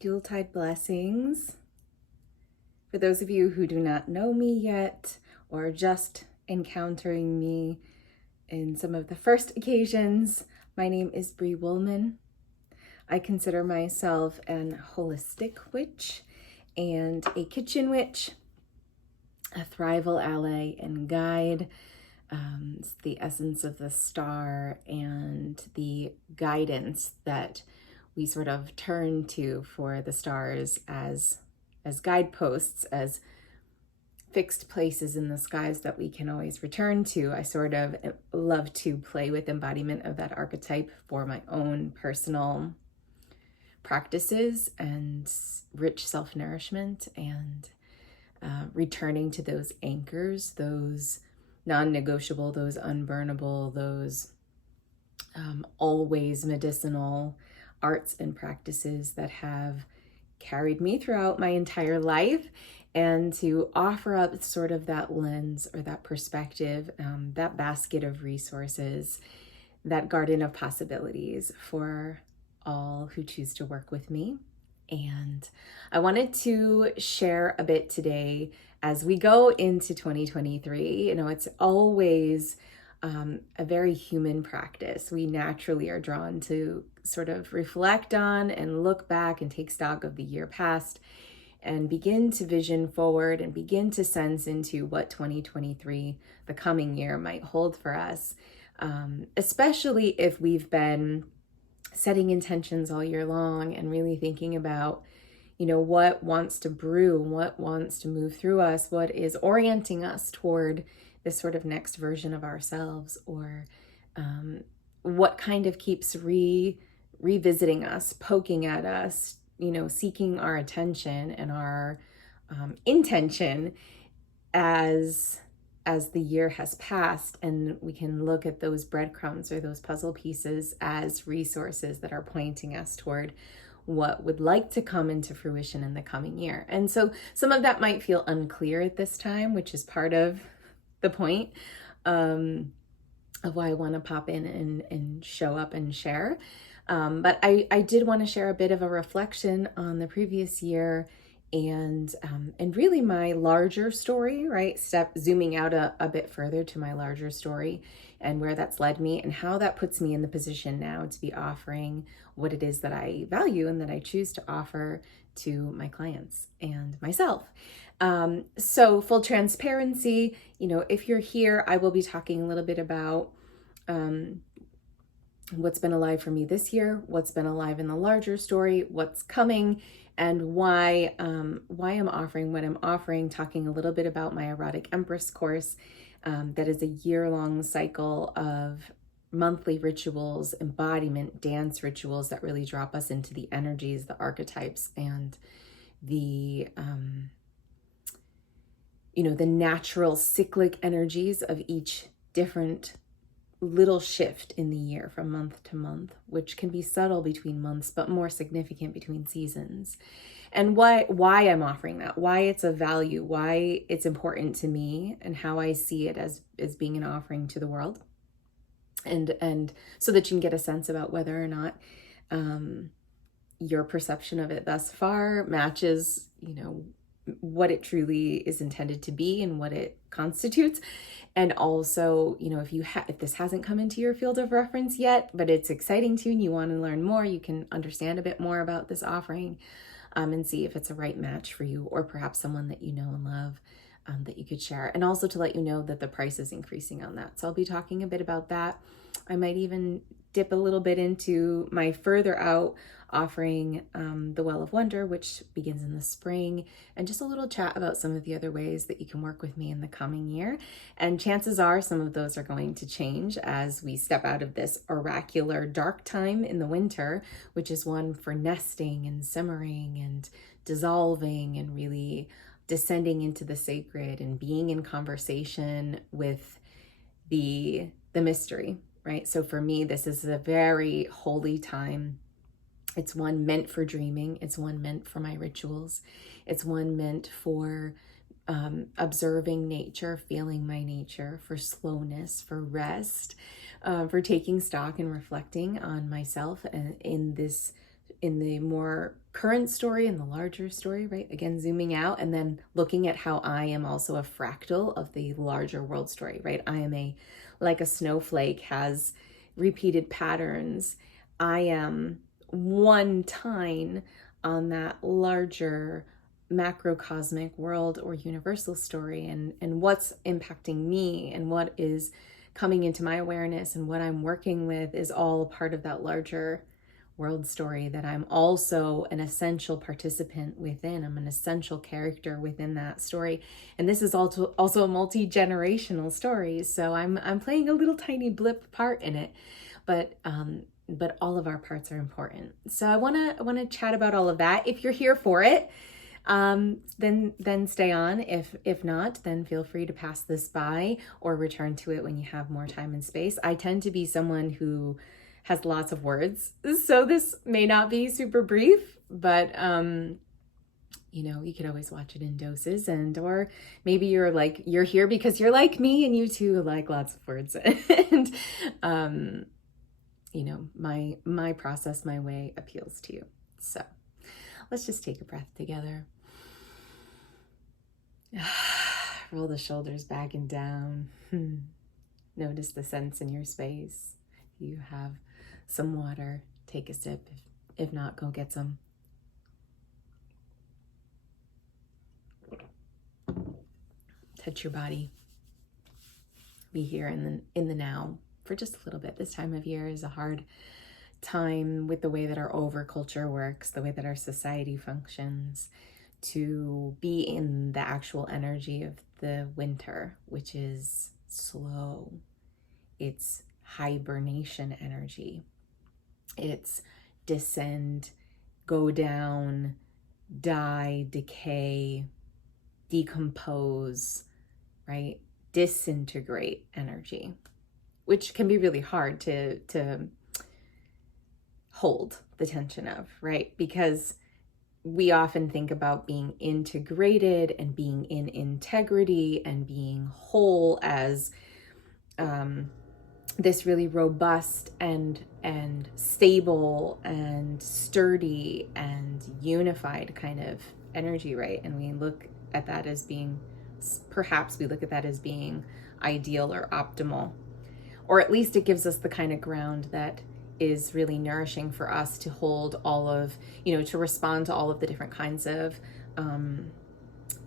Yuletide blessings. For those of you who do not know me yet or are just encountering me in some of the first occasions, my name is Brie Woolman. I consider myself an holistic witch and a kitchen witch, a thrival ally and guide. It's the essence of the star and the guidance that we sort of turn to for the stars as guideposts, as fixed places in the skies that we can always return to. I sort of love to play with embodiment of that archetype for my own personal practices and rich self-nourishment and returning to those anchors, those non-negotiable, those unburnable, those always medicinal arts and practices that have carried me throughout my entire life, and to offer up sort of that lens or that perspective, that basket of resources, that garden of possibilities for all who choose to work with me. And I wanted to share a bit today as we go into 2023. You know, it's always a very human practice. We naturally are drawn to sort of reflect on and look back and take stock of the year past and begin to vision forward and begin to sense into what 2023, the coming year, might hold for us, especially if we've been setting intentions all year long and really thinking about, you know, what wants to brew, what wants to move through us, what is orienting us toward this sort of next version of ourselves, or what kind of keeps revisiting us, poking at us, you know, seeking our attention and our intention as the year has passed. And we can look at those breadcrumbs or those puzzle pieces as resources that are pointing us toward what would like to come into fruition in the coming year. And so some of that might feel unclear at this time, which is part of the point of why I want to pop in and show up and share. But I did want to share a bit of a reflection on the previous year and really my larger story, right? Zooming out a bit further to my larger story and where that's led me and how that puts me in the position now to be offering what it is that I value and that I choose to offer to my clients and myself. So full transparency, you know, if you're here, I will be talking a little bit about what's been alive for me this year, what's been alive in the larger story, what's coming, and why I'm offering what I'm offering, talking a little bit about my Erotic Empress course. That is a year-long cycle of monthly rituals, embodiment, dance rituals that really drop us into the energies, the archetypes, and the the natural cyclic energies of each different little shift in the year from month to month, which can be subtle between months, but more significant between seasons. And why I'm offering that, why it's of value, why it's important to me, and how I see it as being an offering to the world. And so that you can get a sense about whether or not your perception of it thus far matches, you know, what it truly is intended to be and what it constitutes. And also, you know, if this hasn't come into your field of reference yet, but it's exciting to you and you want to learn more, you can understand a bit more about this offering and see if it's a right match for you, or perhaps someone that you know and love that you could share. And also to let you know that the price is increasing on that. So I'll be talking a bit about that. I might even dip a little bit into my further out offering, the Well of Wonder, which begins in the spring, and just a little chat about some of the other ways that you can work with me in the coming year. And chances are some of those are going to change as we step out of this oracular dark time in the winter, which is one for nesting and simmering and dissolving and really descending into the sacred and being in conversation with the mystery, right? So for me, this is a very holy time. It's one meant for dreaming. It's one meant for my rituals. It's one meant for observing nature, feeling my nature, for slowness, for rest, for taking stock and reflecting on myself and in this in the more current story, in the larger story, right? Again, zooming out and then looking at how I am also a fractal of the larger world story, right? I am like a snowflake, has repeated patterns. I am one tine on that larger macrocosmic world or universal story, and what's impacting me and what is coming into my awareness and what I'm working with is all a part of that larger world story that I'm also an essential participant within. I'm an essential character within that story. And this is also a multi-generational story. So I'm playing a little tiny blip part in it. But all of our parts are important. So I wanna chat about all of that. If you're here for it, then stay on. If not, then feel free to pass this by or return to it when you have more time and space. I tend to be someone who has lots of words, so this may not be super brief, but you could always watch it in doses, or maybe you're here because you're like me and you too like lots of words. And my process, my way appeals to you. So let's just take a breath together. Roll the shoulders back and down. Notice the sense in your space. If you have some water, take a sip. If not, go get some. Touch your body. Be here in the now for just a little bit. This time of year is a hard time with the way that our overculture works, the way that our society functions, to be in the actual energy of the winter, which is slow. It's hibernation energy. It's descend, go down, die, decay, decompose, right? Disintegrate energy, which can be really hard to hold the tension of, right? Because we often think about being integrated and being in integrity and being whole as this really robust and stable and sturdy and unified kind of energy, right? And we look at that as being, perhaps we look at that as being ideal or optimal, or at least it gives us the kind of ground that is really nourishing for us to hold all of, to respond to all of the different kinds of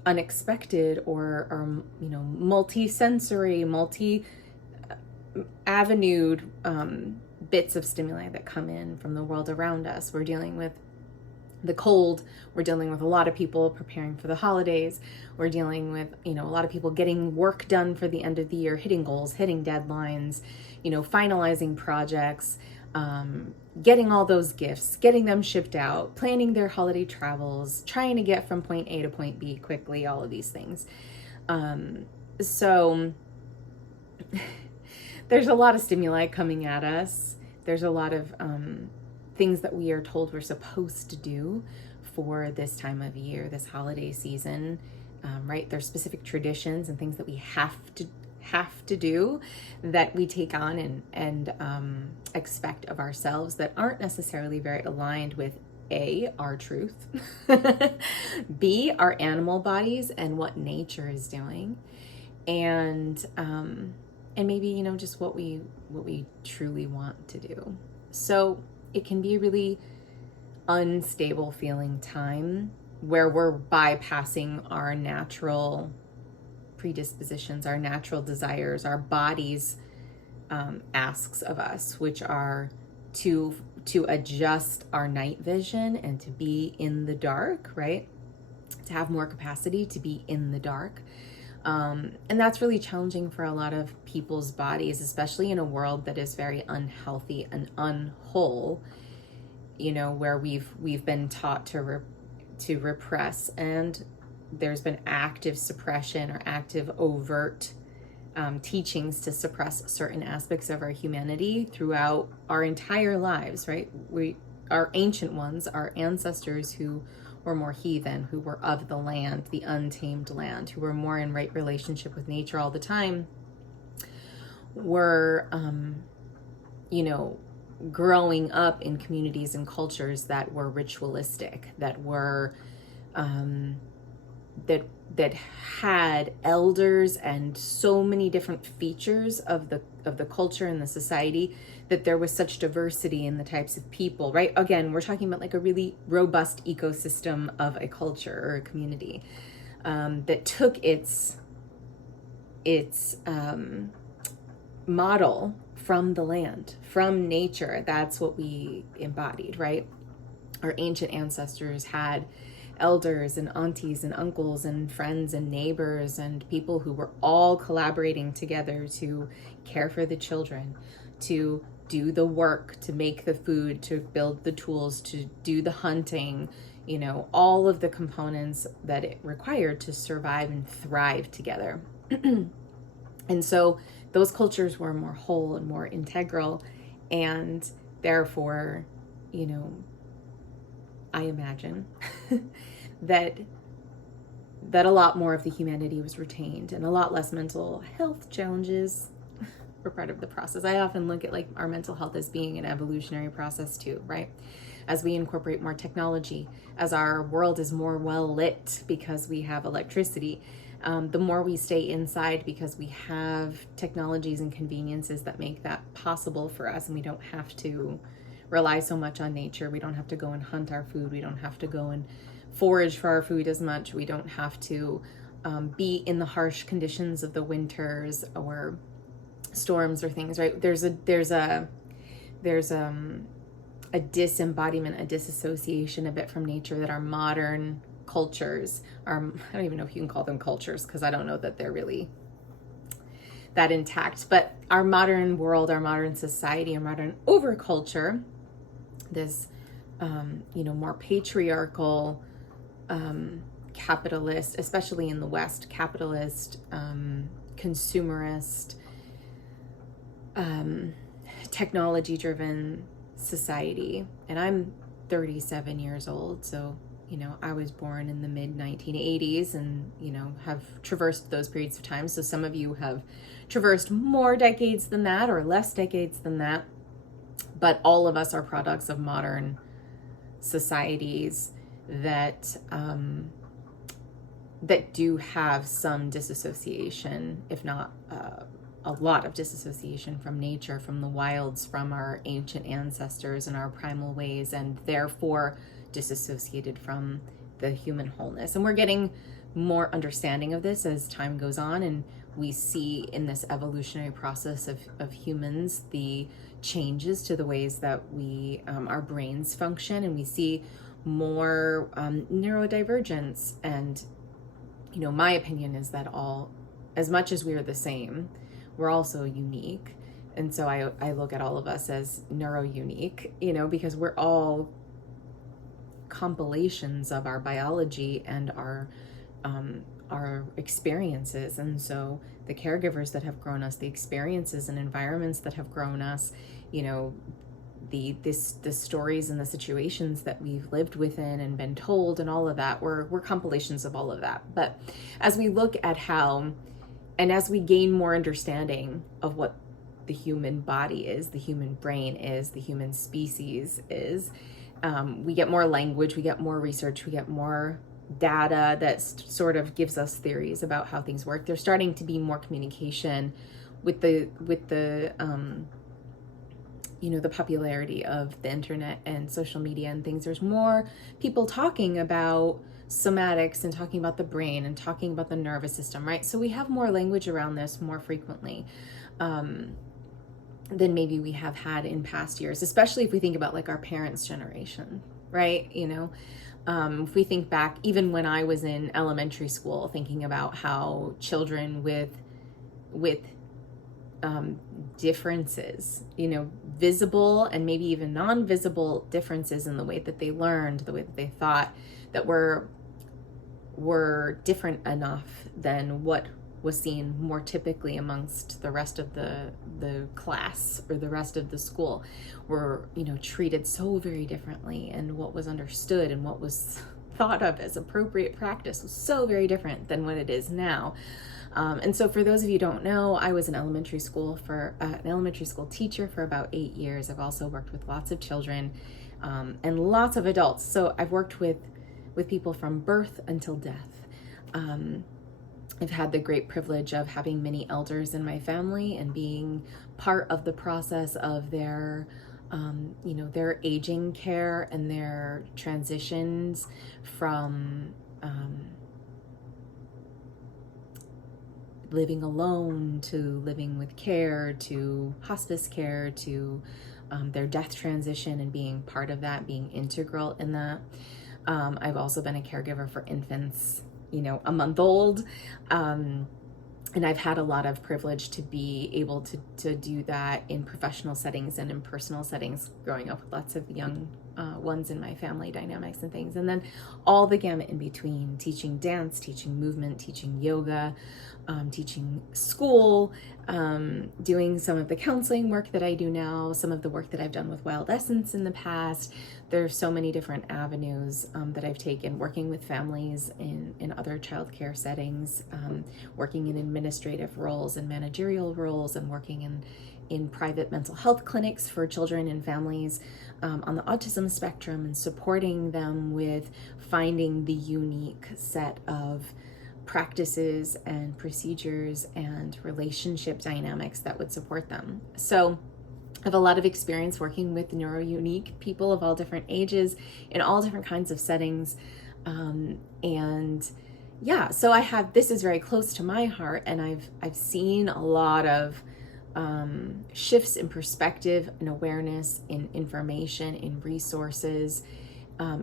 unexpected or multi-sensory, multi-avenued bits of stimuli that come in from the world around us. We're dealing with the cold. We're dealing with a lot of people preparing for the holidays. We're dealing with, a lot of people getting work done for the end of the year, hitting goals, hitting deadlines, finalizing projects, getting all those gifts, getting them shipped out, planning their holiday travels, trying to get from point A to point B quickly, all of these things. So there's a lot of stimuli coming at us. There's a lot of things that we are told we're supposed to do for this time of year, this holiday season, right? There's specific traditions and things that we have to do that we take on and expect of ourselves that aren't necessarily very aligned with A, our truth, B, our animal bodies and what nature is doing, and maybe just what we truly want to do. So it can be a really unstable feeling time where we're bypassing our natural predispositions, our natural desires, our body's asks of us, which are to adjust our night vision and to be in the dark, right? To have more capacity to be in the dark. And that's really challenging for a lot of people's bodies, especially in a world that is very unhealthy and unwhole, where we've been taught to repress, and there's been active suppression or active overt teachings to suppress certain aspects of our humanity throughout our entire lives, right? Our ancient ones, our ancestors who were more heathen, who were of the land, the untamed land, who were more in right relationship with nature all the time, were, growing up in communities and cultures that were ritualistic, that were that had elders and so many different features of the culture and the society, that there was such diversity in the types of people, right? Again, we're talking about like a really robust ecosystem of a culture or a community, that took its model from the land, from nature. That's what we embodied, right? Our ancient ancestors had elders and aunties and uncles and friends and neighbors and people who were all collaborating together to care for the children, to do the work, to make the food, to build the tools, to do the hunting, you know, all of the components that it required to survive and thrive together. And so those cultures were more whole and more integral, and therefore, you know, I imagine that a lot more of the humanity was retained, and a lot less mental health challenges were part of the process. I often look at like our mental health as being an evolutionary process too, right? As we incorporate more technology, as our world is more well lit because we have electricity, the more we stay inside because we have technologies and conveniences that make that possible for us, and we don't have to rely so much on nature. We don't have to go and hunt our food. We don't have to go and forage for our food as much. We don't have to be in the harsh conditions of the winters or storms or things, right? There's a disembodiment, a disassociation a bit from nature that our modern cultures are, I don't even know if you can call them cultures, because I don't know that they're really that intact, but our modern world, our modern society, our modern overculture, this more patriarchal, capitalist, especially in the West, capitalist, consumerist, technology-driven society. And I'm 37 years old, so I was born in the mid 1980s and, have traversed those periods of time. So some of you have traversed more decades than that or less decades than that. But all of us are products of modern societies that do have some disassociation, if not a lot of disassociation from nature, from the wilds, from our ancient ancestors and our primal ways, and therefore disassociated from the human wholeness. And we're getting more understanding of this as time goes on, and we see in this evolutionary process of humans the changes to the ways that we our brains function, and we see more neurodivergence. And my opinion is that as much as we are the same, we're also unique. And so I look at all of us as neuro-unique, because we're all compilations of our biology and our experiences. And so the caregivers that have grown us, the experiences and environments that have grown us, the stories and the situations that we've lived within and been told and all of that, we're compilations of all of that. But as we look at how, and as we gain more understanding of what the human body is, the human brain is, the human species is, we get more language, we get more research, we get more data that sort of gives us theories about how things work. There's starting to be more communication with the popularity of the internet and social media and things. There's more people talking about somatics and talking about the brain and talking about the nervous system, right? So we have more language around this more frequently than maybe we have had in past years, especially if we think about like our parents' generation, right? If we think back, even when I was in elementary school, thinking about how children with differences, visible and maybe even non-visible differences in the way that they learned, the way that they thought, that were different enough than what was seen more typically amongst the rest of the class or the rest of the school, were treated so very differently, and what was understood and what was thought of as appropriate practice was so very different than what it is now. And so for those of you who don't know, I was an elementary school teacher for about 8 years. I've also worked with lots of children and lots of adults. So I've worked with people from birth until death. I've had the great privilege of having many elders in my family and being part of the process of their their aging care and their transitions from living alone to living with care to hospice care to their death transition, and being part of that, being integral in that. I've also been a caregiver for infants, a month old. And I've had a lot of privilege to be able to do that in professional settings and in personal settings, growing up with lots of young ones in my family dynamics and things. And then all the gamut in between, teaching dance, teaching movement, teaching yoga, teaching school, doing some of the counseling work that I do now, some of the work that I've done with Wild Essence in the past. There's so many different avenues that I've taken, working with families in other childcare settings, working in administrative roles and managerial roles, and working in private mental health clinics for children and families on the autism spectrum, and supporting them with finding the unique set of practices and procedures and relationship dynamics that would support them. So I have a lot of experience working with neuro-unique people of all different ages in all different kinds of settings. So this is very close to my heart, and I've seen a lot of shifts in perspective and awareness, in information, in resources,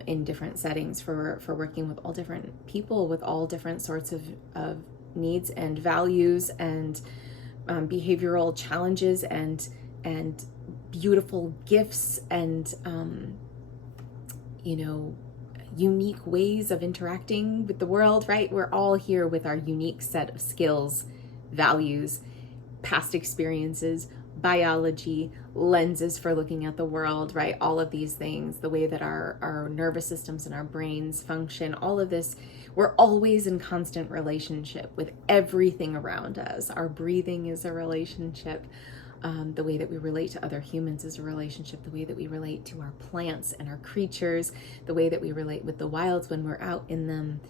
in different settings for working with all different people with all different sorts of needs and values and behavioral challenges and beautiful gifts and unique ways of interacting with the world, right? We're all here with our unique set of skills, values, past experiences, biology, lenses for looking at the world, right? All of these things, the way that our nervous systems and our brains function, all of this, we're always in constant relationship with everything around us. Our breathing is a relationship. The way that we relate to other humans is a relationship. The way that we relate to our plants and our creatures, the way that we relate with the wilds when we're out in them,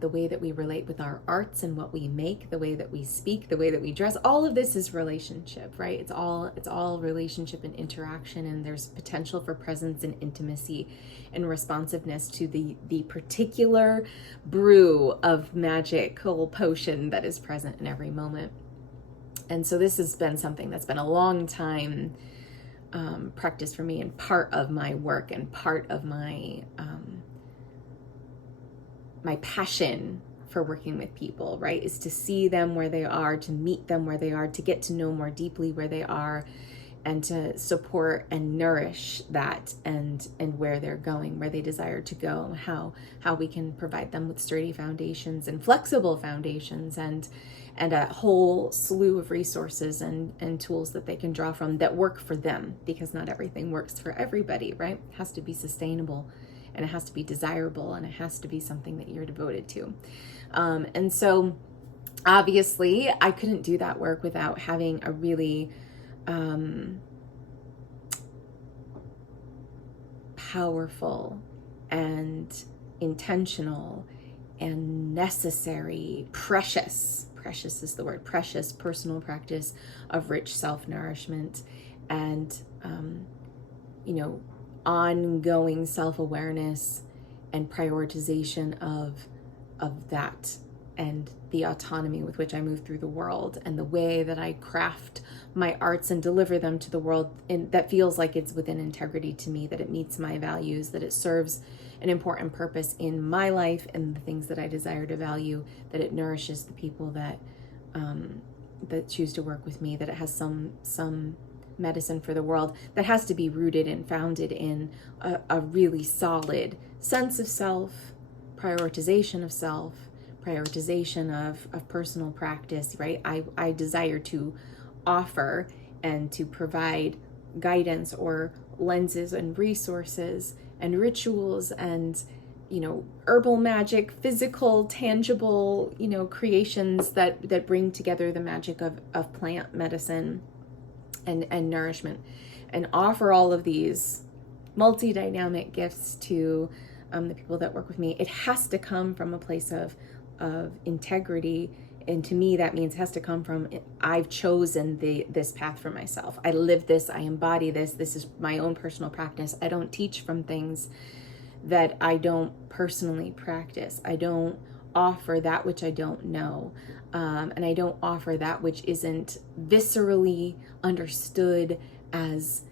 the way that we relate with our arts and what we make, the way that we speak, the way that we dress, all of this is relationship, right? It's all relationship and interaction, and there's potential for presence and intimacy and responsiveness to the particular brew of magical potion that is present in every moment. And so this has been something that's been a long time practice for me, and part of my work and part of my my passion for working with people, right, is to see them where they are, to meet them where they are, to get to know more deeply where they are, and to support and nourish that and where they're going, where they desire to go, how we can provide them with sturdy foundations and flexible foundations and a whole slew of resources and tools that they can draw from that work for them, because not everything works for everybody, right? It has to be sustainable, and it has to be desirable, and it has to be something that you're devoted to. And so obviously I couldn't do that work without having a really powerful and intentional and necessary, precious is the word, precious personal practice of rich self-nourishment and, ongoing self-awareness and prioritization of that, and the autonomy with which I move through the world, and the way that I craft my arts and deliver them to the world that feels like it's within integrity to me, that it meets my values, that it serves an important purpose in my life and the things that I desire to value, that it nourishes the people that choose to work with me, that it has some medicine for the world, that has to be rooted and founded in a really solid sense of self, prioritization of self, prioritization of personal practice, right? I desire to offer and to provide guidance or lenses and resources and rituals and herbal magic, physical, tangible, creations that bring together the magic of plant medicine and nourishment, and offer all of these multi-dynamic gifts to the people that work with me. It has to come from a place of integrity. And to me, that means it has to come from, I've chosen this path for myself. I live this, I embody this. This is my own personal practice. I don't teach from things that I don't personally practice. I don't offer that which I don't know. And I don't offer that which isn't viscerally understood as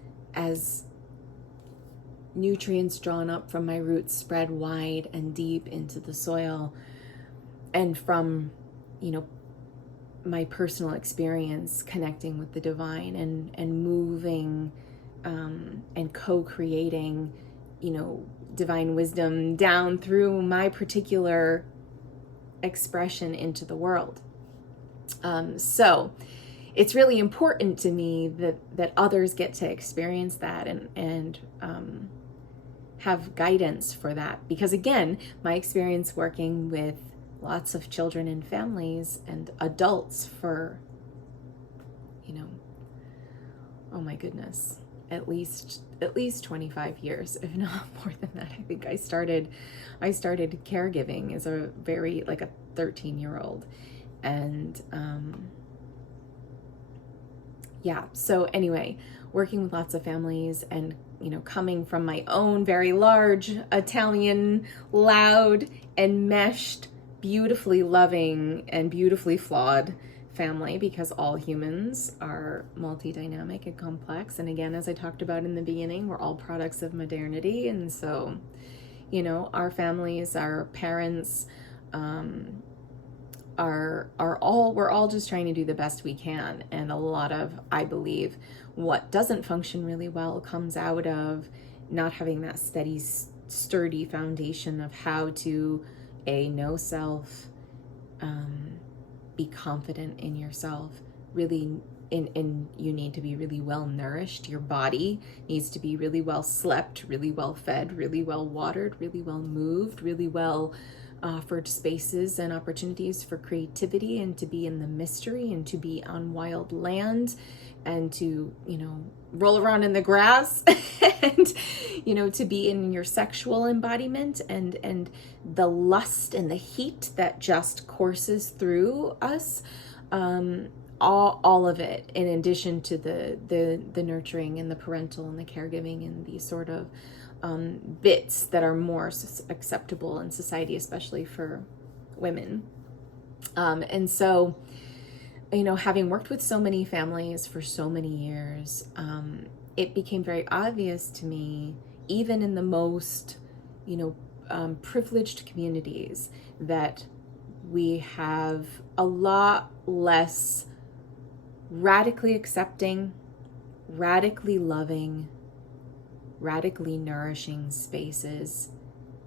nutrients drawn up from my roots, spread wide and deep into the soil, and from my personal experience connecting with the divine and moving and co-creating divine wisdom down through my particular expression into the world. So it's really important to me that others get to experience that and have guidance for that, because again, my experience working with lots of children and families and adults for, oh my goodness, at least 25 years, if not more than that. I think I started caregiving as a 13-year-old. And so anyway, working with lots of families and, coming from my own very large, Italian, loud, enmeshed, beautifully loving and beautifully flawed family, because all humans are multi-dynamic and complex. And again, as I talked about in the beginning, we're all products of modernity. And so, our families, our parents, we're all just trying to do the best we can. And a lot of, I believe, what doesn't function really well comes out of not having that steady, sturdy foundation of how to know self, be confident in yourself, really, and you need to be really well nourished. Your body needs to be really well slept, really well fed, really well watered, really well moved, really well offered spaces and opportunities for creativity, and to be in the mystery, and to be on wild land, and to, roll around in the grass and, to be in your sexual embodiment and the lust and the heat that just courses through us, all of it, in addition to the nurturing and the parental and the caregiving and these sort of bits that are more acceptable in society, especially for women. And so, having worked with so many families for so many years, it became very obvious to me, even in the most, privileged communities, that we have a lot less radically accepting, radically loving, radically nourishing spaces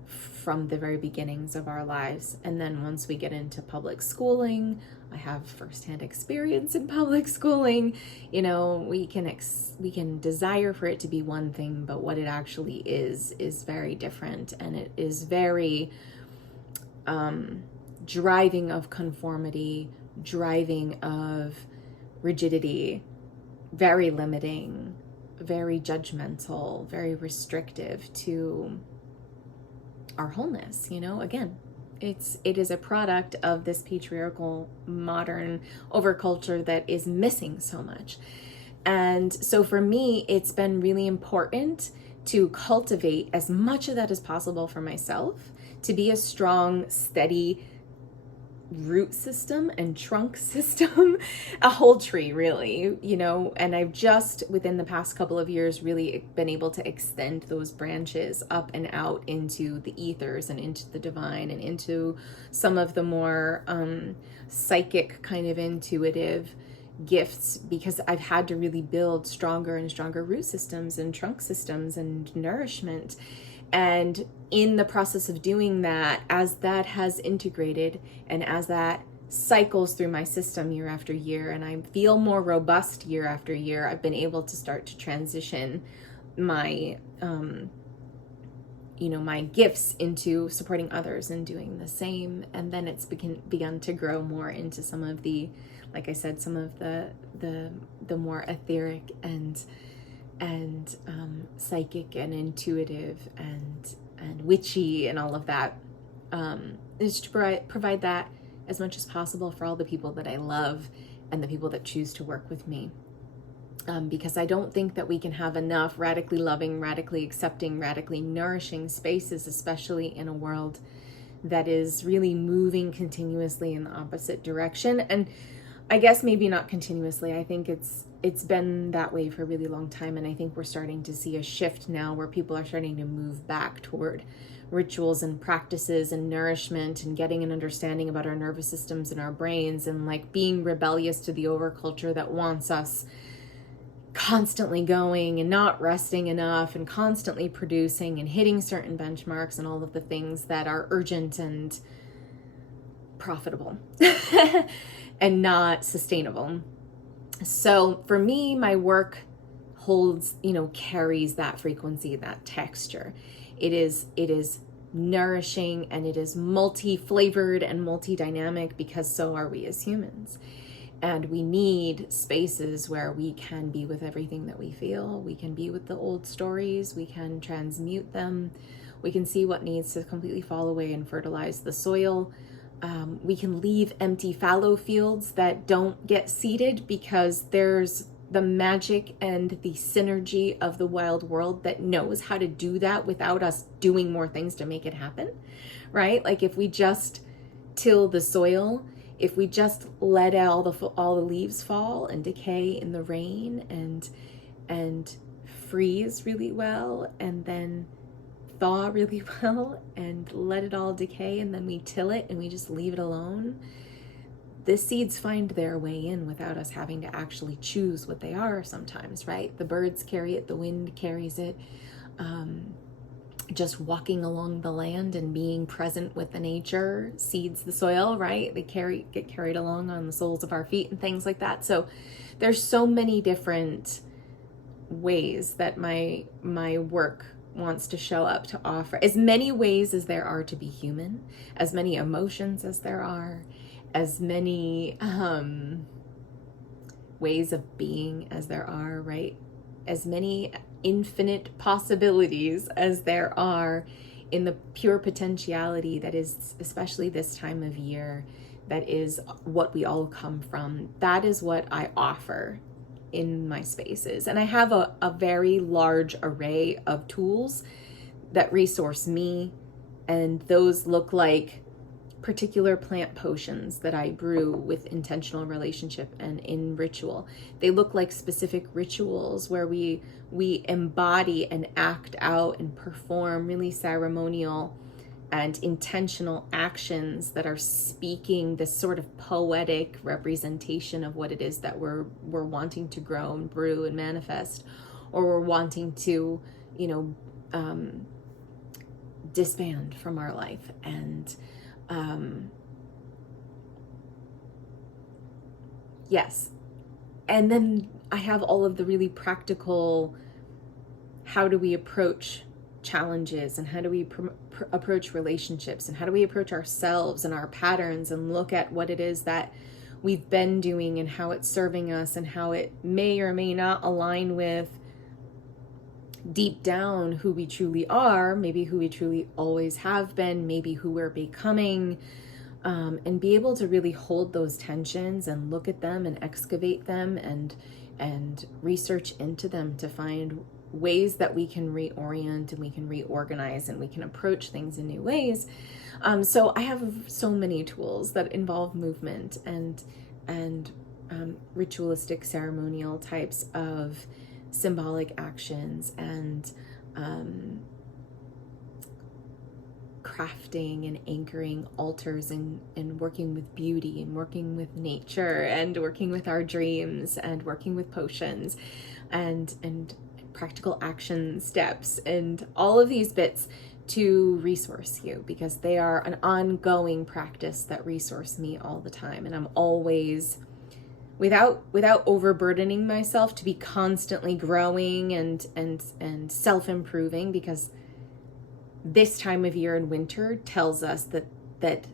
from the very beginnings of our lives. And then once we get into public schooling, I have firsthand experience in public schooling, we can desire for it to be one thing, but what it actually is very different. And it is very driving of conformity, driving of rigidity, very limiting, very judgmental, very restrictive to our wholeness. Again, it is a product of this patriarchal modern overculture that is missing so much. And so for me, it's been really important to cultivate as much of that as possible for myself, to be a strong, steady root system and trunk system, a whole tree really, and I've just within the past couple of years really been able to extend those branches up and out into the ethers and into the divine and into some of the more psychic kind of intuitive gifts, because I've had to really build stronger and stronger root systems and trunk systems and nourishment. And in the process of doing that, as that has integrated and as that cycles through my system year after year, and I feel more robust year after year, I've been able to start to transition my, my gifts into supporting others and doing the same. And then it's begun to grow more into some of the, like I said, some of the more etheric and psychic and intuitive and witchy and all of that, is to provide that as much as possible for all the people that I love and the people that choose to work with me. Because I don't think that we can have enough radically loving, radically accepting, radically nourishing spaces, especially in a world that is really moving continuously in the opposite direction. And I guess maybe not continuously. I think it's been that way for a really long time. And I think we're starting to see a shift now where people are starting to move back toward rituals and practices and nourishment and getting an understanding about our nervous systems and our brains, and like being rebellious to the overculture that wants us constantly going and not resting enough and constantly producing and hitting certain benchmarks and all of the things that are urgent and profitable and not sustainable. So for me, my work holds, carries that frequency, that texture. It is nourishing, and it is multi-flavored and multi-dynamic, because so are we as humans. And we need spaces where we can be with everything that we feel. We can be with the old stories. We can transmute them. We can see what needs to completely fall away and fertilize the soil. We can leave empty fallow fields that don't get seeded, because there's the magic and the synergy of the wild world that knows how to do that without us doing more things to make it happen, right? Like if we just till the soil, if we just let all the leaves fall and decay in the rain and freeze really well and then thaw really well and let it all decay, and then we till it and we just leave it alone, the seeds find their way in without us having to actually choose what they are sometimes, right? The birds carry it, the wind carries it. Just walking along the land and being present with the nature seeds the soil, right? They get carried along on the soles of our feet and things like that. So there's so many different ways that my work wants to show up, to offer as many ways as there are to be human, as many emotions as there are, as many ways of being as there are, right? As many infinite possibilities as there are in the pure potentiality that is, especially this time of year, that is what we all come from. That is what I offer in my spaces. And I have a very large array of tools that resource me, and those look like particular plant potions that I brew with intentional relationship and in ritual. They look like specific rituals where we embody and act out and perform really ceremonial and intentional actions that are speaking this sort of poetic representation of what it is that we're wanting to grow and brew and manifest, or we're wanting to, disband from our life. And yes. And then I have all of the really practical, how do we approach challenges, and how do we approach relationships, and how do we approach ourselves and our patterns, and look at what it is that we've been doing and how it's serving us, and how it may or may not align with deep down who we truly are, maybe who we truly always have been, maybe who we're becoming, and be able to really hold those tensions and look at them and excavate them and research into them to find ways that we can reorient and we can reorganize and we can approach things in new ways. So I have so many tools that involve movement and ritualistic ceremonial types of symbolic actions, and crafting and anchoring altars, and working with beauty, and working with nature, and working with our dreams, and working with potions and practical action steps, and all of these bits to resource you, because they are an ongoing practice that resource me all the time. And I'm always, without overburdening myself, to be constantly growing and self-improving, because this time of year in winter tells us that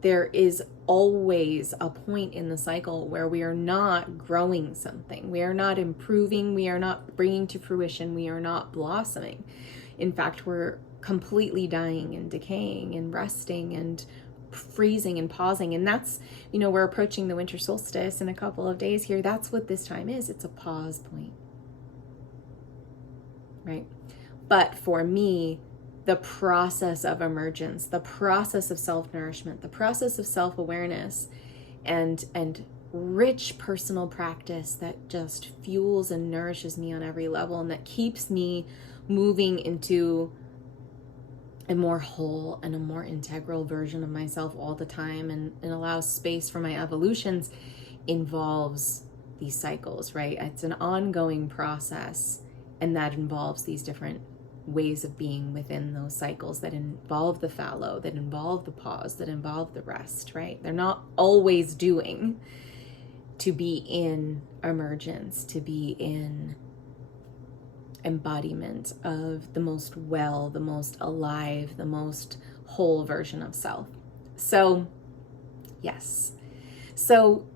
there is always a point in the cycle where we are not growing something. We are not improving. We are not bringing to fruition. We are not blossoming. In fact, we're completely dying and decaying and resting and freezing and pausing. And that's, we're approaching the winter solstice in a couple of days here. That's what this time is. It's a pause point, right? But for me, the process of emergence, the process of self-nourishment, the process of self-awareness, and rich personal practice that just fuels and nourishes me on every level, and that keeps me moving into a more whole and a more integral version of myself all the time, and allows space for my evolutions, involves these cycles, right? It's an ongoing process, and that involves these different ways of being within those cycles that involve the fallow, that involve the pause, that involve the rest, right? They're not always doing to be in emergence, to be in embodiment of the most well, the most alive, the most whole version of self. So, yes. So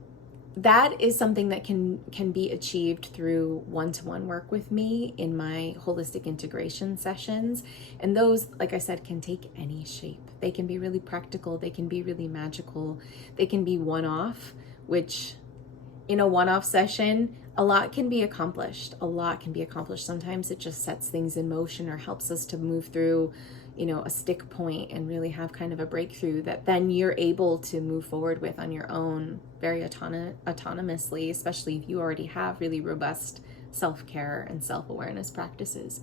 that is something that can be achieved through one-to-one work with me in my holistic integration sessions. And those, like I said, can take any shape. They can be really practical. They can be really magical. They can be one-off, which in a one-off session, a lot can be accomplished. A lot can be accomplished. Sometimes it just sets things in motion or helps us to move through a stick point and really have kind of a breakthrough that then you're able to move forward with on your own very autonomously, especially if you already have really robust self-care and self-awareness practices.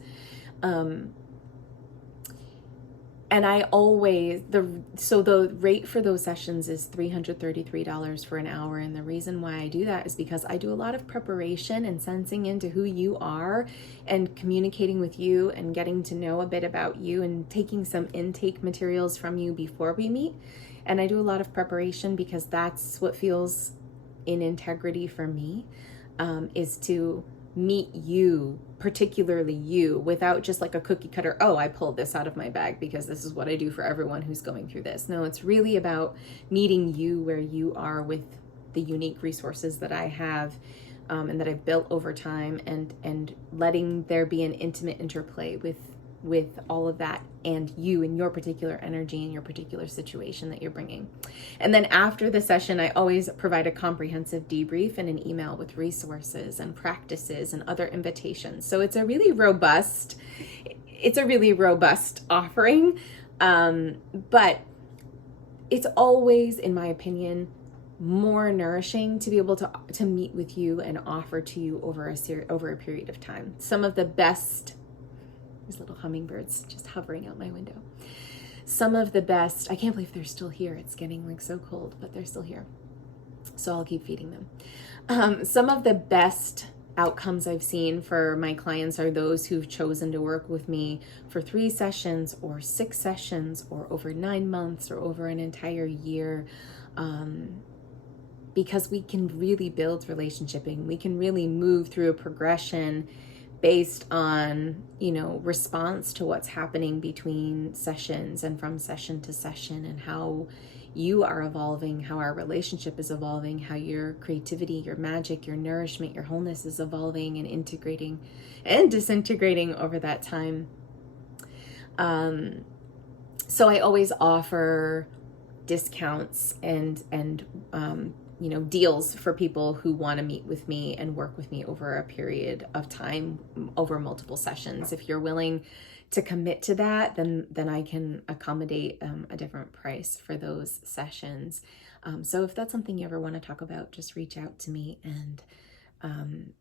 And I always, the rate for those sessions is $333 for an hour. And the reason why I do that is because I do a lot of preparation and sensing into who you are and communicating with you and getting to know a bit about you and taking some intake materials from you before we meet. And I do a lot of preparation because that's what feels in integrity for me, is to meet you, particularly you, without just like a cookie cutter, oh, I pulled this out of my bag because this is what I do for everyone who's going through this. No, it's really about meeting you where you are with the unique resources that I have, and that I've built over time, and letting there be an intimate interplay with all of that and you and your particular energy and your particular situation that you're bringing. And then after the session, I always provide a comprehensive debrief and an email with resources and practices and other invitations. So it's a really robust offering. But it's always, in my opinion, more nourishing to be able to meet with you and offer to you over a period of time. Some of the best, these little hummingbirds just hovering out my window. Some of the best, I can't believe they're still here. It's getting like so cold, but they're still here. So I'll keep feeding them. Some of the best outcomes I've seen for my clients are those who've chosen to work with me for 3 sessions or 6 sessions or over 9 months or over an entire year. Because we can really build relationshiping. We can really move through a progression based on, response to what's happening between sessions and from session to session, and how you are evolving, how our relationship is evolving, how your creativity, your magic, your nourishment, your wholeness is evolving and integrating and disintegrating over that time. So I always offer discounts and deals for people who want to meet with me and work with me over a period of time, over multiple sessions. If you're willing to commit to that, then I can accommodate a different price for those sessions. So if that's something you ever want to talk about, just reach out to me and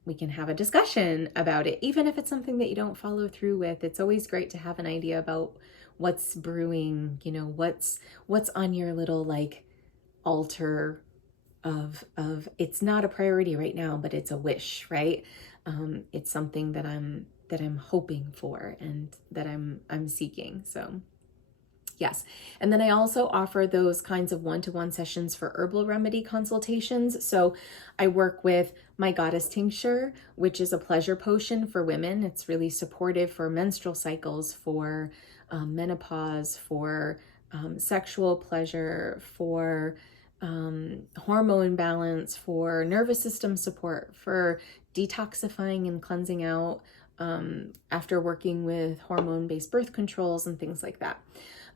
we can have a discussion about it. Even if it's something that you don't follow through with, it's always great to have an idea about what's brewing, what's on your little like altar of it's not a priority right now, but it's a wish, right? It's something that I'm hoping for and that I'm seeking. So Yes. And then I also offer those kinds of one-to-one sessions for herbal remedy consultations. So I work with my goddess tincture, which is a pleasure potion for women. It's really supportive for menstrual cycles, for menopause, for sexual pleasure, for hormone balance, for nervous system support, for detoxifying and cleansing out after working with hormone-based birth controls and things like that.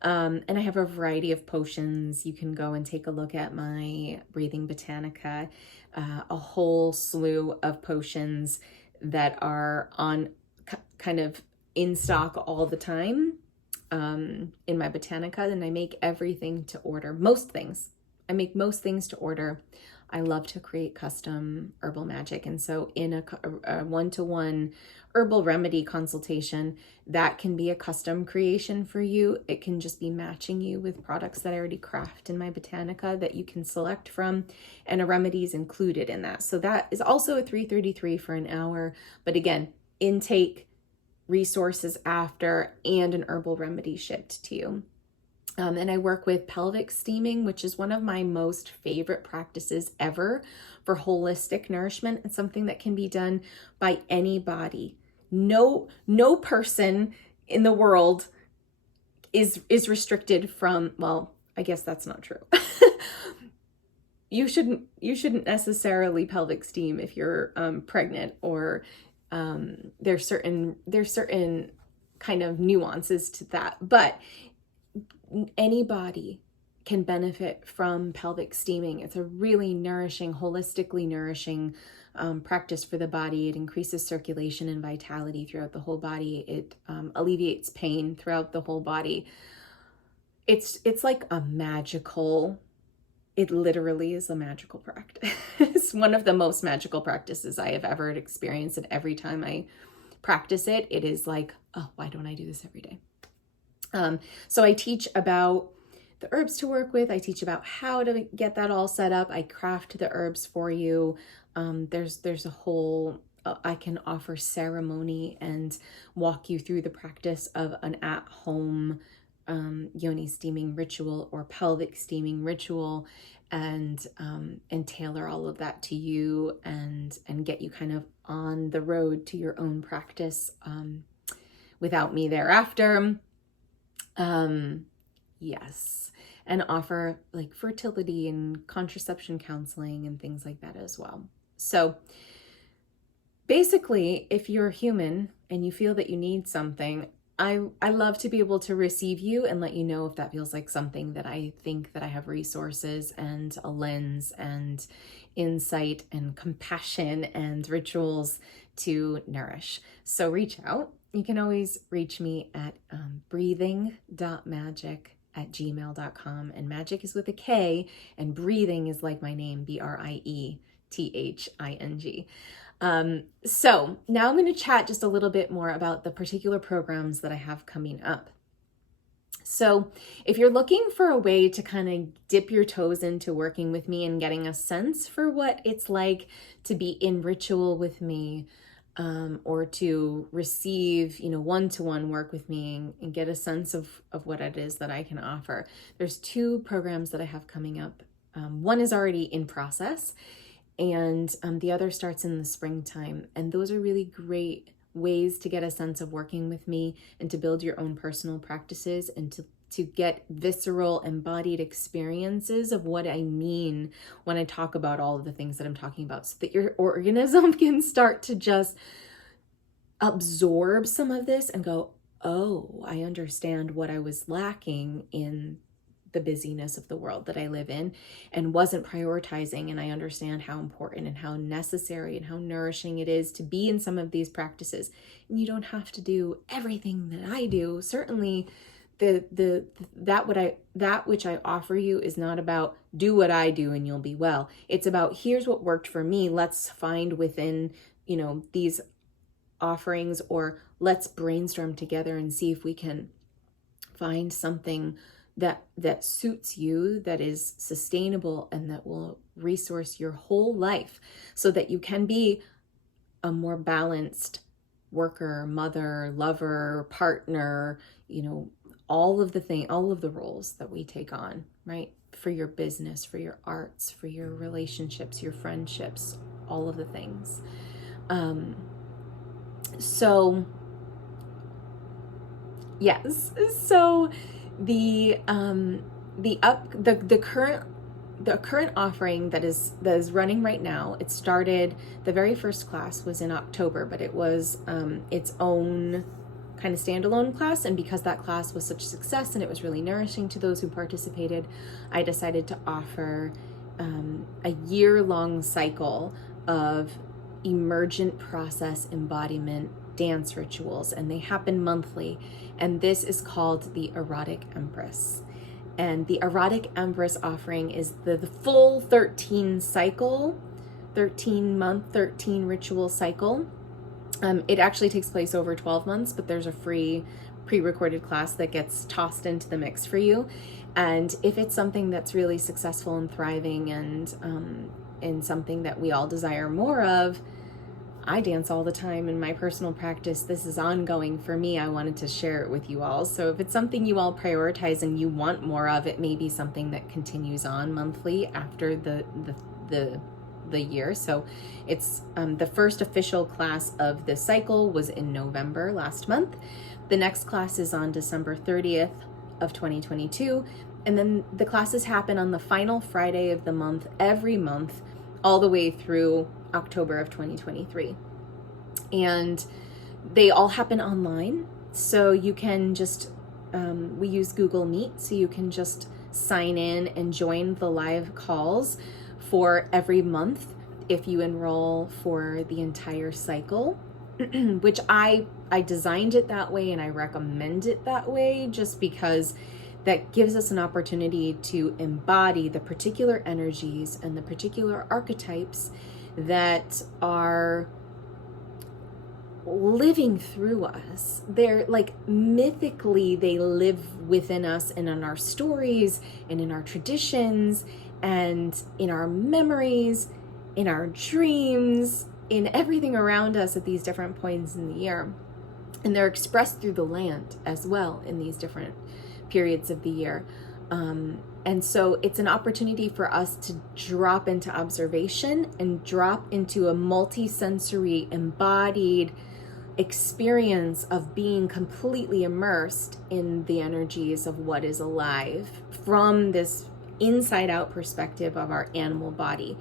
And I have a variety of potions. You can go and take a look at my Briething Botanica, a whole slew of potions that are on kind of in stock all the time in my Botanica, and I make everything to order. Most things. I make most things to order. I love to create custom herbal magic. And so in a one-to-one herbal remedy consultation, that can be a custom creation for you. It can just be matching you with products that I already craft in my Botanica that you can select from, and a remedy is included in that. So that is also a $333 for an hour. But again, intake, resources after, and an herbal remedy shipped to you. And I work with pelvic steaming, which is one of my most favorite practices ever for holistic nourishment. It's something that can be done by anybody. No person in the world is restricted from, well, I guess that's not true. You shouldn't necessarily pelvic steam if you're pregnant, or there's certain kind of nuances to that, but anybody can benefit from pelvic steaming. It's a really nourishing, holistically nourishing practice for the body. It increases circulation and vitality throughout the whole body. It alleviates pain throughout the whole body. It's like a magical, it literally is a magical practice. It's one of the most magical practices I have ever experienced, and every time I practice it, it is like, oh, why don't I do this every day? So I teach about the herbs to work with. I teach about how to get that all set up. I craft the herbs for you. There's a whole, I can offer ceremony and walk you through the practice of an at-home yoni steaming ritual or pelvic steaming ritual, and tailor all of that to you, and get you kind of on the road to your own practice without me thereafter. Yes, and offer like fertility and contraception counseling and things like that as well. So basically, if you're human and you feel that you need something, I love to be able to receive you and let you know if that feels like something that I think that I have resources and a lens and insight and compassion and rituals to nourish. So reach out. You can always reach me at Briething.Magick@gmail.com, and magic is with a K, and breathing is like my name, Briething. So now I'm going to chat just a little bit more about the particular programs that I have coming up. So if you're looking for a way to kind of dip your toes into working with me and getting a sense for what it's like to be in ritual with me, or to receive, one-to-one work with me and get a sense of what it is that I can offer, there's 2 programs that I have coming up. One is already in process, and the other starts in the springtime. And those are really great ways to get a sense of working with me and to build your own personal practices, and to get visceral, embodied experiences of what I mean when I talk about all of the things that I'm talking about, so that your organism can start to just absorb some of this and go, oh, I understand what I was lacking in the busyness of the world that I live in and wasn't prioritizing. And I understand how important and how necessary and how nourishing it is to be in some of these practices. And you don't have to do everything that I do. Certainly that which I offer you is not about do what I do and you'll be well. It's about here's what worked for me. Let's find within, these offerings, or let's brainstorm together and see if we can find something that suits you, that is sustainable, and that will resource your whole life so that you can be a more balanced worker, mother, lover, partner, all of the roles that we take on, right? For your business, for your arts, for your relationships, your friendships, all of the things. So yes, so the current offering that is running right now, it started, the very first class was in October, but it was its own kind of standalone class. And because that class was such a success and it was really nourishing to those who participated, I decided to offer a year-long cycle of emergent process embodiment dance rituals, and they happen monthly. And this is called the Erotic Empress. And the Erotic Empress offering is the full 13 month, 13 ritual cycle. It actually takes place over 12 months, but there's a free pre-recorded class that gets tossed into the mix for you. And if it's something that's really successful and thriving and something that we all desire more of, I dance all the time in my personal practice. This is ongoing for me. I wanted to share it with you all. So if it's something you all prioritize and you want more of, it may be something that continues on monthly after the year. So it's the first official class of this cycle was in November last month. The next class is on December 30th of 2022. And then the classes happen on the final Friday of the month, every month, all the way through October of 2023. And they all happen online. So you can just, we use Google Meet, so you can just sign in and join the live calls for every month if you enroll for the entire cycle, which I designed it that way and I recommend it that way just because that gives us an opportunity to embody the particular energies and the particular archetypes that are living through us. They're like mythically, they live within us and in our stories and in our traditions and in our memories, in our dreams, in everything around us at these different points in the year. And they're expressed through the land as well in these different periods of the year. And so it's an opportunity for us to drop into observation and drop into a multi-sensory embodied experience of being completely immersed in the energies of what is alive from this inside out perspective of our animal body.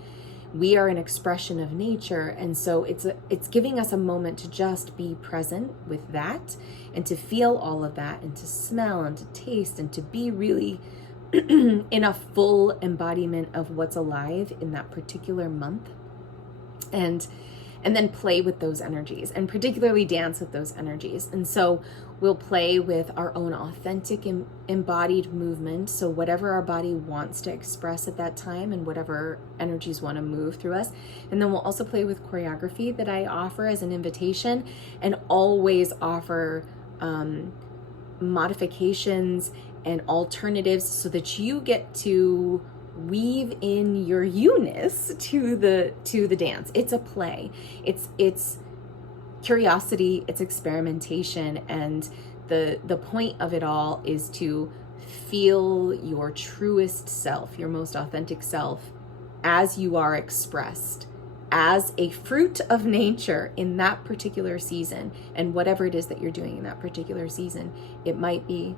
We are an expression of nature, and so it's giving us a moment to just be present with that and to feel all of that and to smell and to taste and to be really in a full embodiment of what's alive in that particular month, and then play with those energies and particularly dance with those energies. And so we'll play with our own authentic embodied movement. So whatever our body wants to express at that time and whatever energies want to move through us. And then we'll also play with choreography that I offer as an invitation, and always offer modifications and alternatives so that you get to weave in your you-ness to the dance. It's a play. It's curiosity, it's experimentation, and the point of it all is to feel your truest self, your most authentic self, as you are expressed as a fruit of nature in that particular season. And whatever it is that you're doing in that particular season, it might be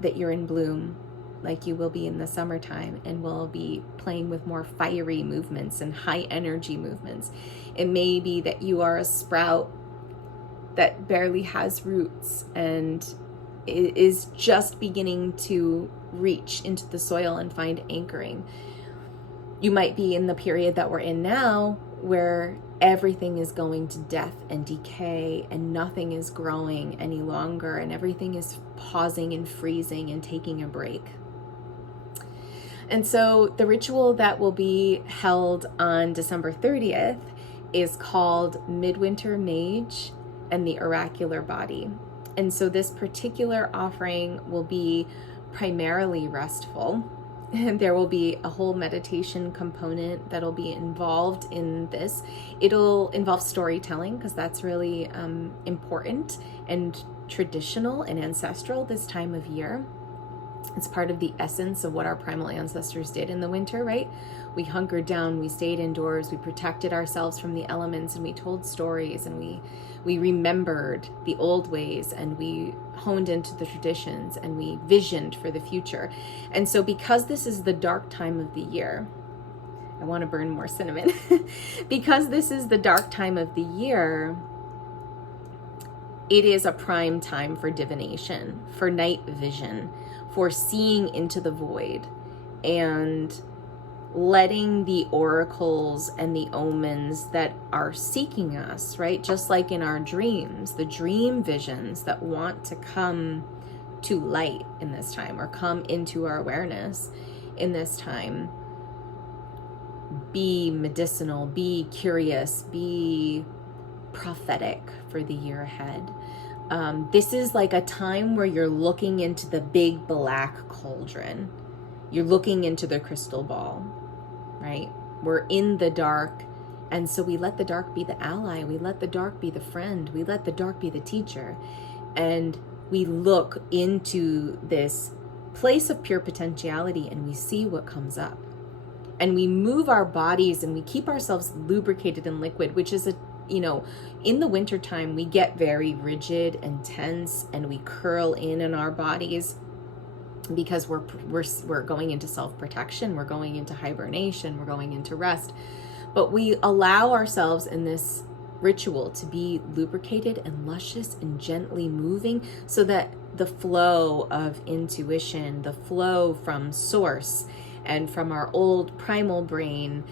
that you're in bloom like you will be in the summertime and will be playing with more fiery movements and high energy movements. It may be that you are a sprout that barely has roots and is just beginning to reach into the soil and find anchoring. You might be in the period that we're in now where everything is going to death and decay and nothing is growing any longer and everything is pausing and freezing and taking a break. And so the ritual that will be held on December 30th is called Midwinter Mage and the Oracular Body. And so this particular offering will be primarily restful. And there will be a whole meditation component that'll be involved in this. It'll involve storytelling because that's really important. And traditional and ancestral this time of year. It's part of the essence of what our primal ancestors did in the winter, right? We hunkered down, we stayed indoors, we protected ourselves from the elements, and we told stories, and we remembered the old ways, and we honed into the traditions, and we visioned for the future. And so because this is the dark time of the year, I want to burn more cinnamon. Because this is the dark time of the year, it is a prime time for divination, for night vision, for seeing into the void, and letting the oracles and the omens that are seeking us, right? Just like in our dreams, the dream visions that want to come to light in this time, or come into our awareness in this time. Be medicinal, be curious, be prophetic for the year ahead. This is like a time where you're looking into the big black cauldron. You're looking into the crystal ball, right? We're in the dark, and so we let the dark be the ally. We let the dark be the friend. We let the dark be the teacher. And we look into this place of pure potentiality, and we see what comes up. And we move our bodies, and we keep ourselves lubricated and liquid, which is in the wintertime, we get very rigid and tense, and we curl in our bodies because we're going into self-protection, we're going into hibernation, we're going into rest. But we allow ourselves in this ritual to be lubricated and luscious and gently moving, so that the flow of intuition, the flow from source and from our old primal brain,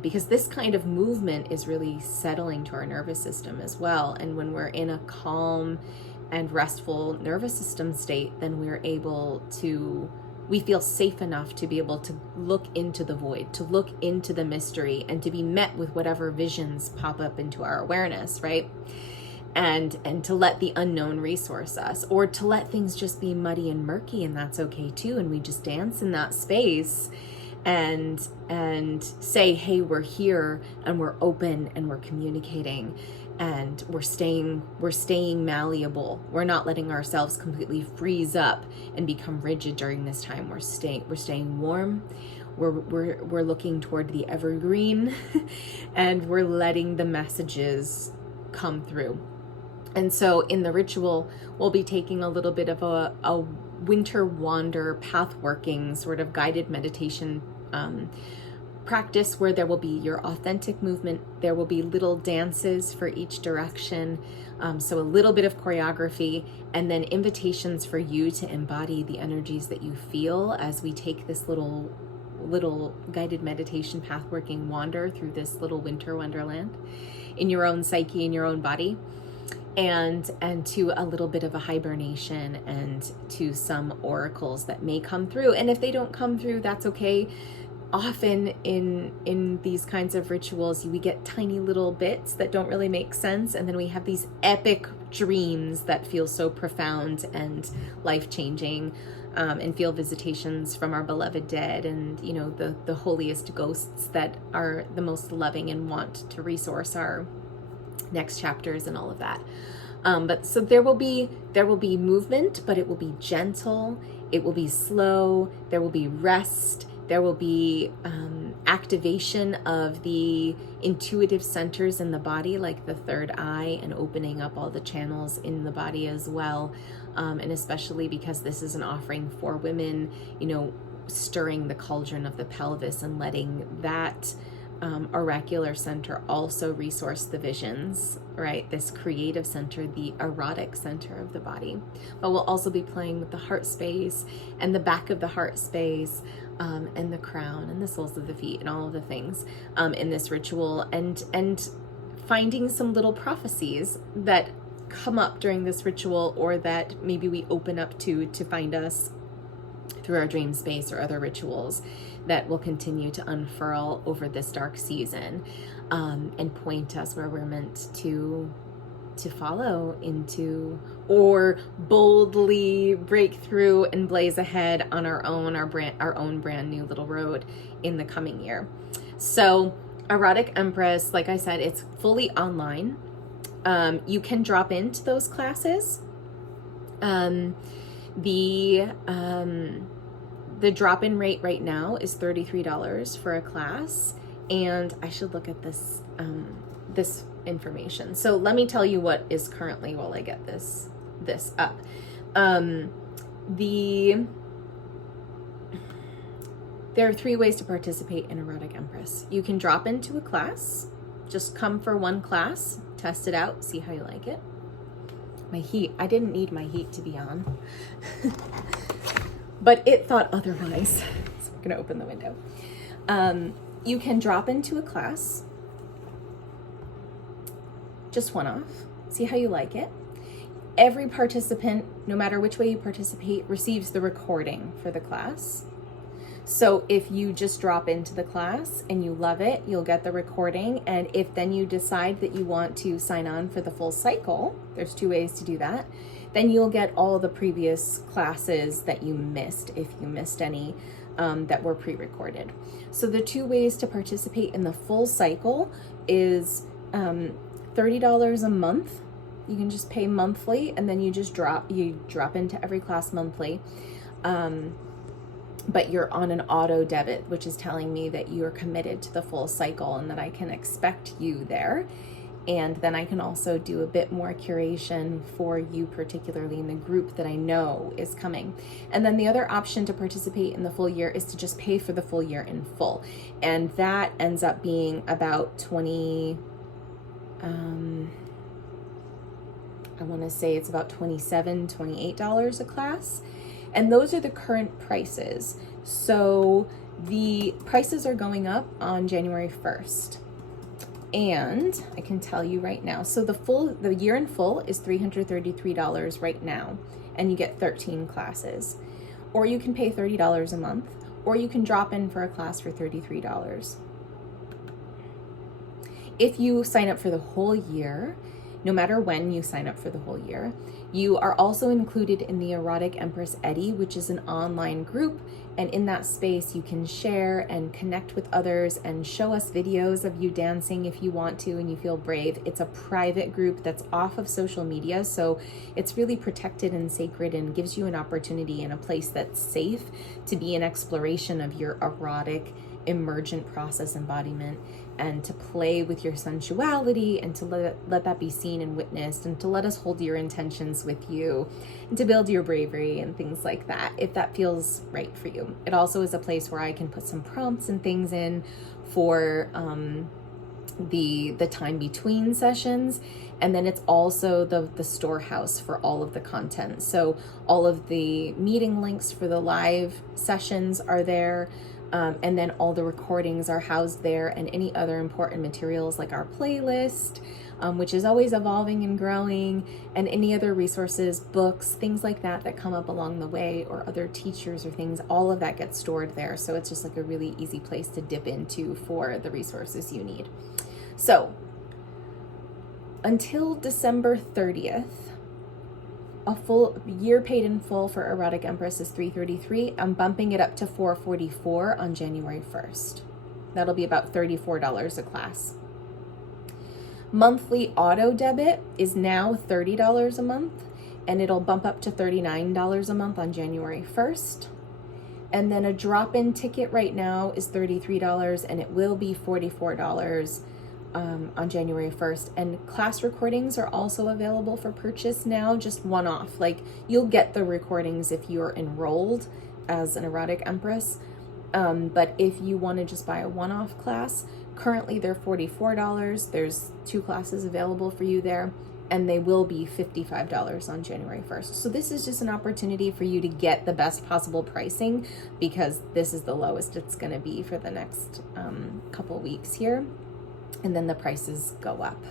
because this kind of movement is really settling to our nervous system as well. And when we're in a calm and restful nervous system state, then we feel safe enough to be able to look into the void, to look into the mystery, and to be met with whatever visions pop up into our awareness, right? And to let the unknown resource us, or to let things just be muddy and murky, and that's okay too. And we just dance in that space and say, hey, we're here, and we're open, and we're communicating, and we're staying malleable. We're not letting ourselves completely freeze up and become rigid during this time. We're staying warm. We're looking toward the evergreen, and we're letting the messages come through. And so in the ritual, we'll be taking a little bit of a winter wander, path working, sort of guided meditation practice, where there will be your authentic movement. There will be little dances for each direction. So a little bit of choreography, and then invitations for you to embody the energies that you feel as we take this little guided meditation path working wander through this little winter wonderland in your own psyche, in your own body. And to a little bit of a hibernation, and to some oracles that may come through. And if they don't come through, that's okay. Often in these kinds of rituals, we get tiny little bits that don't really make sense, and then we have these epic dreams that feel so profound and life-changing, and feel visitations from our beloved dead, and the holiest ghosts that are the most loving and want to resource our next chapters and all of that. But so there will be movement, but it will be gentle, it will be slow, there will be rest, there will be activation of the intuitive centers in the body, like the third eye, and opening up all the channels in the body as well. And especially because this is an offering for women, stirring the cauldron of the pelvis and letting that oracular center also resource the visions, right? This creative center, the erotic center of the body. But we'll also be playing with the heart space and the back of the heart space, and the crown and the soles of the feet and all of the things in this ritual, and finding some little prophecies that come up during this ritual, or that maybe we open up to find us through our dream space or other rituals that will continue to unfurl over this dark season, and point us where we're meant to follow into, or boldly break through and blaze ahead on our own brand new little road in the coming year. So Erotic Empress, like I said, it's fully online. You can drop into those classes The drop-in rate right now is $33 for a class, and I should look at this this information. So let me tell you what is currently, while I get this up. There are 3 ways to participate in Erotic Empress. You can drop into a class, just come for one class, test it out, see how you like it. My heat, I didn't need my heat to be on, but it thought otherwise. So I'm gonna open the window. You can drop into a class, just one off, see how you like it. Every participant, no matter which way you participate, receives the recording for the class. So if you just drop into the class and you love it, you'll get the recording. And if then you decide that you want to sign on for the full cycle, there's 2 ways to do that, then you'll get all the previous classes that you missed, if you missed any that were pre-recorded. So the 2 ways to participate in the full cycle is $30 a month. You can just pay monthly, and then you just drop into every class monthly. But you're on an auto debit, which is telling me that you're committed to the full cycle and that I can expect you there. And then I can also do a bit more curation for you, particularly in the group that I know is coming. And then the other option to participate in the full year is to just pay for the full year in full. And that ends up being about I want to say it's about $27, $28 a class. And those are the current prices. So the prices are going up on January 1st. And I can tell you right now, so the year in full is $333 right now, and you get 13 classes. Or you can pay $30 a month, or you can drop in for a class for $33. If you sign up for the whole year, no matter when you sign up for the whole year, you are also included in the Erotic Empress Eddy, which is an online group. And in that space, you can share and connect with others and show us videos of you dancing if you want to and you feel brave. It's a private group that's off of social media, so it's really protected and sacred and gives you an opportunity and a place that's safe to be in exploration of your erotic emergent process embodiment, and to play with your sensuality, and to let that be seen and witnessed, and to let us hold your intentions with you, and to build your bravery and things like that, if that feels right for you. It also is a place where I can put some prompts and things in for the time between sessions. And then it's also the storehouse for all of the content. So all of the meeting links for the live sessions are there. And then all the recordings are housed there, and any other important materials like our playlist, which is always evolving and growing, and any other resources, books, things like that that come up along the way, or other teachers or things, all of that gets stored there. So it's just like a really easy place to dip into for the resources you need. So until December 30th, a full year paid in full for Erotic Empress is $333. I'm bumping it up to $444 on January 1st. That'll be about $34 a class. Monthly auto debit is now $30 a month, and it'll bump up to $39 a month on January 1st. And then a drop-in ticket right now is $33, and it will be $44 on January 1st. And class recordings are also available for purchase now, just one-off. Like, you'll get the recordings if you're enrolled as an Erotic Empress, but if you want to just buy a one-off class, currently they're $44. There's 2 classes available for you there, and they will be $55 on January 1st. So this is just an opportunity for you to get the best possible pricing, because this is the lowest it's going to be for the next couple weeks here. And then the prices go up.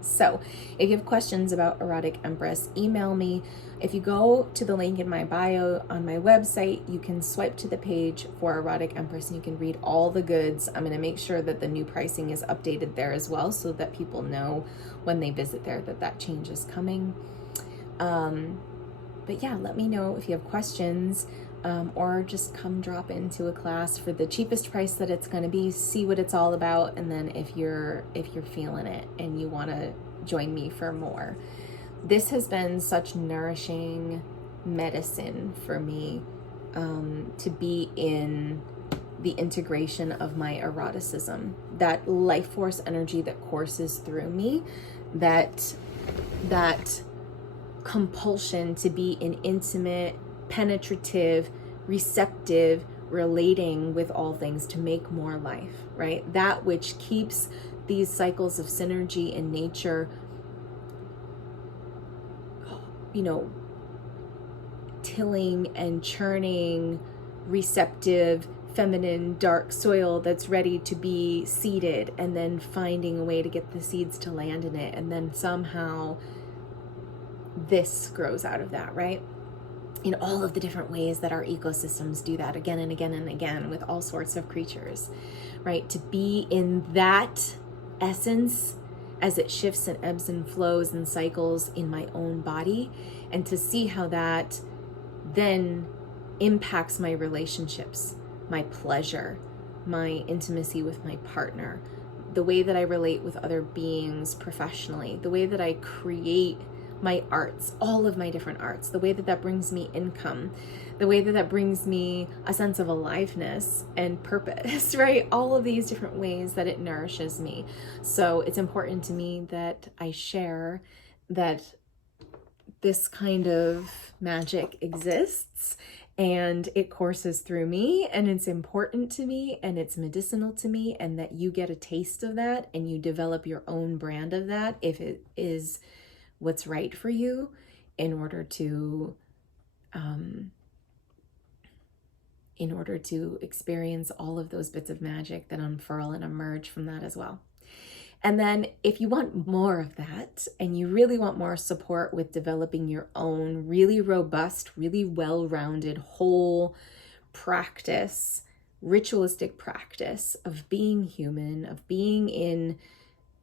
So if you have questions about Erotic Empress, email me. If you go to the link in my bio on my website, you can swipe to the page for Erotic Empress and you can read all the goods. I'm going to make sure that the new pricing is updated there as well, so that people know when they visit there that change is coming. But yeah, let me know if you have questions. Or just come drop into a class for the cheapest price that it's going to be, see what it's all about, and then if you're feeling it and you want to join me for more. this has been such nourishing medicine for me, to be in the integration of my eroticism, that life force energy that courses through me, that compulsion to be in intimate, penetrative, receptive, relating with all things to make more life, right? That which keeps these cycles of synergy in nature, tilling and churning, receptive, feminine, dark soil that's ready to be seeded, and then finding a way to get the seeds to land in it. And then somehow this grows out of that, right? In all of the different ways that our ecosystems do that again and again and again with all sorts of creatures, right? To be in that essence as it shifts and ebbs and flows and cycles in my own body, and to see how that then impacts my relationships, my pleasure, my intimacy with my partner, the way that I relate with other beings professionally, the way that I create my arts, all of my different arts, the way that that brings me income, the way that that brings me a sense of aliveness and purpose, right? All of these different ways that it nourishes me. So it's important to me that I share that this kind of magic exists, and it courses through me, and it's important to me, and it's medicinal to me, and that you get a taste of that and you develop your own brand of that if it is what's right for you, in order to experience all of those bits of magic that unfurl and emerge from that as well. And then if you want more of that, and you really want more support with developing your own really robust, really well-rounded, whole practice, ritualistic practice of being human, of being in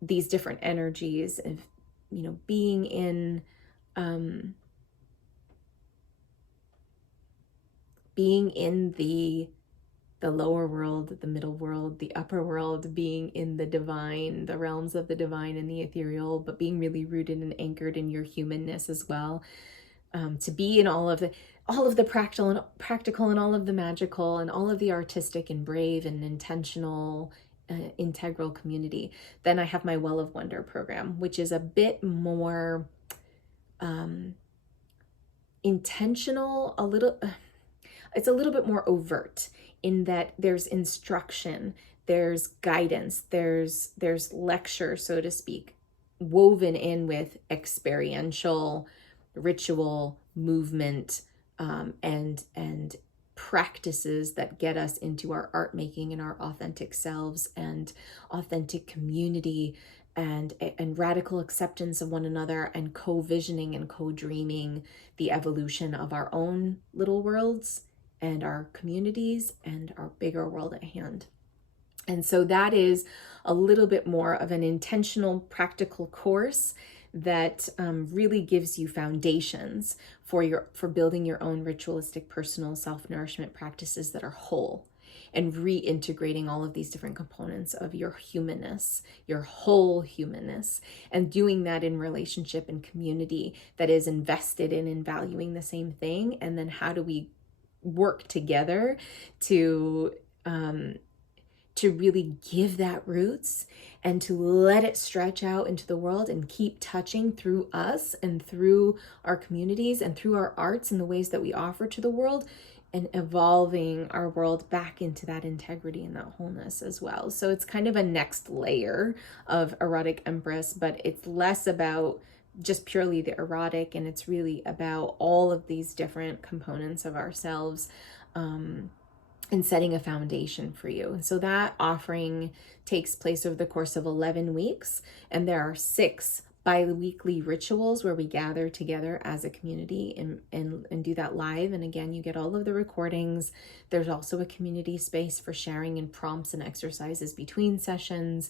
these different energies, of being in the lower world, the middle world, the upper world, being in the divine, the realms of the divine and the ethereal, but being really rooted and anchored in your humanness as well. To be in all of the practical and all of the magical and all of the artistic and brave and intentional, integral community. Then I have my Well of Wonder program, which is a bit more intentional, it's a little bit more overt, in that there's instruction, there's guidance, there's lecture, so to speak, woven in with experiential ritual movement, and practices that get us into our art making and our authentic selves and authentic community, and radical acceptance of one another, and co-visioning and co-dreaming the evolution of our own little worlds and our communities and our bigger world at hand. And so that is a little bit more of an intentional, practical course that really gives you foundations for building your own ritualistic personal self-nourishment practices that are whole, and reintegrating all of these different components of your humanness, your whole humanness, and doing that in relationship and community that is invested in valuing the same thing. And then how do we work together to really give that roots, and to let it stretch out into the world and keep touching through us and through our communities and through our arts and the ways that we offer to the world, and evolving our world back into that integrity and that wholeness as well. So it's kind of a next layer of Erotic Empress, but it's less about just purely the erotic, and it's really about all of these different components of ourselves, and setting a foundation for you. And so that offering takes place over the course of 11 weeks, and there are 6 bi-weekly rituals where we gather together as a community and do that live. And again, you get all of the recordings. There's also a community space for sharing and prompts and exercises between sessions.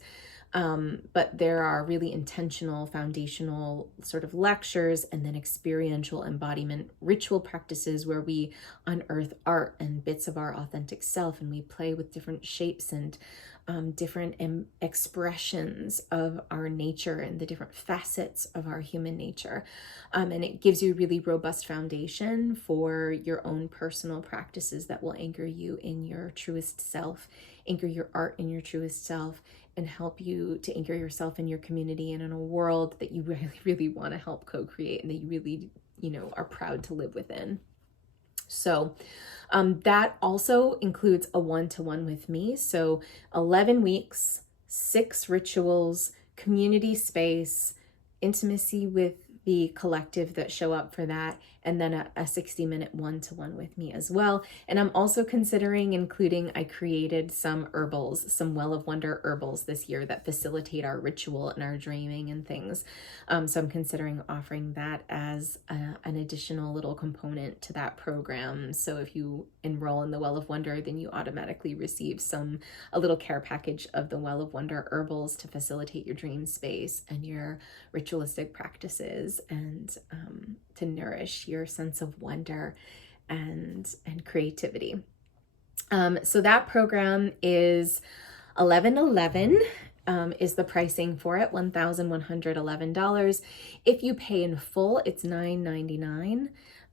But there are really intentional, foundational sort of lectures and then experiential embodiment ritual practices where we unearth art and bits of our authentic self, and we play with different shapes and different expressions of our nature and the different facets of our human nature. And it gives you a really robust foundation for your own personal practices that will anchor you in your truest self, anchor your art in your truest self, and help you to anchor yourself in your community and in a world that you really, really want to help co-create and that you really, are proud to live within. So that also includes a one-to-one with me. So 11 weeks, 6 rituals, community space, intimacy with the collective that show up for that, and then a 60-minute one-to-one with me as well. And I'm also considering including, I created some herbals, some Well of Wonder herbals this year that facilitate our ritual and our dreaming and things. So I'm considering offering that as an additional little component to that program. So if you enroll in the Well of Wonder, then you automatically receive a little care package of the Well of Wonder herbals to facilitate your dream space and your ritualistic practices, and to nourish your sense of wonder and creativity. So that program is $11.11 is the pricing for it, $1,111. If you pay in full, it's $9.99.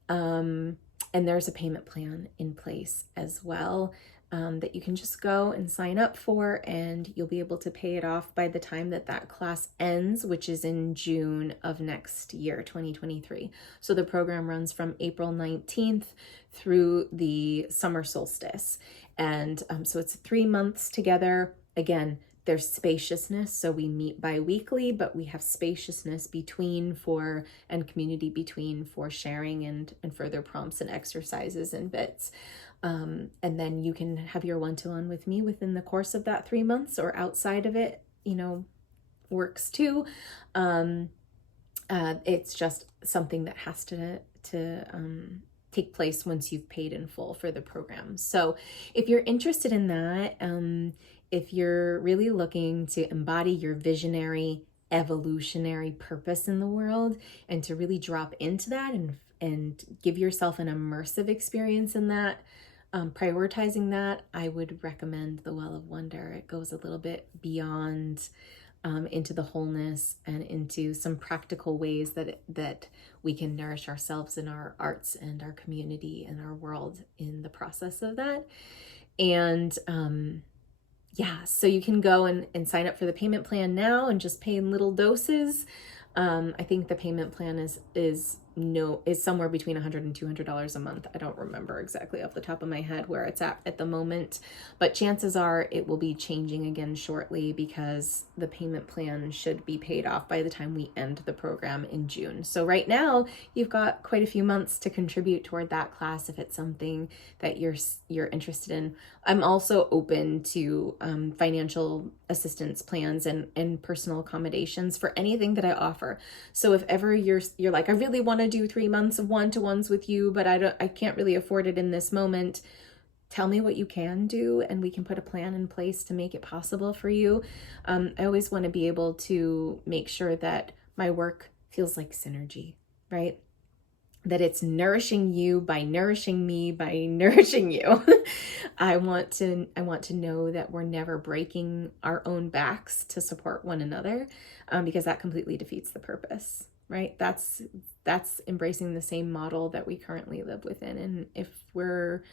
And there's a payment plan in place as well, that you can just go and sign up for, and you'll be able to pay it off by the time that class ends, which is in June of next year, 2023. So the program runs from April 19th through the summer solstice. And so it's 3 months together. Again, there's spaciousness, so we meet bi-weekly, but we have spaciousness between and community between for sharing and further prompts and exercises and bits. And then you can have your one-to-one with me within the course of that 3 months, or outside of it, works too. It's just something that has to take place once you've paid in full for the program. So if you're interested in that, if you're really looking to embody your visionary, evolutionary purpose in the world, and to really drop into that and give yourself an immersive experience in that, prioritizing that, I would recommend the Well of Wonder. It goes a little bit beyond into the wholeness and into some practical ways that we can nourish ourselves and our arts and our community and our world in the process of that. And so you can go and sign up for the payment plan now and just pay in little doses. I think the payment plan is somewhere between $100 and $200 a month. I don't remember exactly off the top of my head where it's at the moment, but chances are it will be changing again shortly, because the payment plan should be paid off by the time we end the program in June. So right now you've got quite a few months to contribute toward that class if it's something that you're interested in. I'm also open to financial assistance plans and personal accommodations for anything that I offer. So if ever you're like, I really want to do 3 months of one-to-ones with you, but I can't really afford it in this moment, tell me what you can do, and we can put a plan in place to make it possible for you. I always want to be able to make sure that my work feels like synergy, right? That it's nourishing you by nourishing me by nourishing you. I want to know that we're never breaking our own backs to support one another, because that completely defeats the purpose, right? That's embracing the same model that we currently live within. And if we're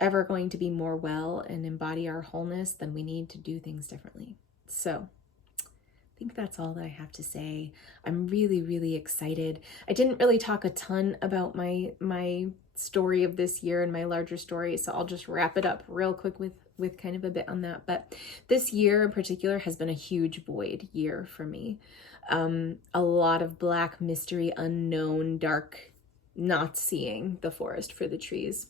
ever going to be more well and embody our wholeness, then we need to do things differently. So I think that's all that I have to say. I'm really, really excited. I didn't really talk a ton about my story of this year and my larger story, so I'll just wrap it up real quick with kind of a bit on that. But this year in particular has been a huge void year for me. A lot of black mystery, unknown, dark, not seeing the forest for the trees,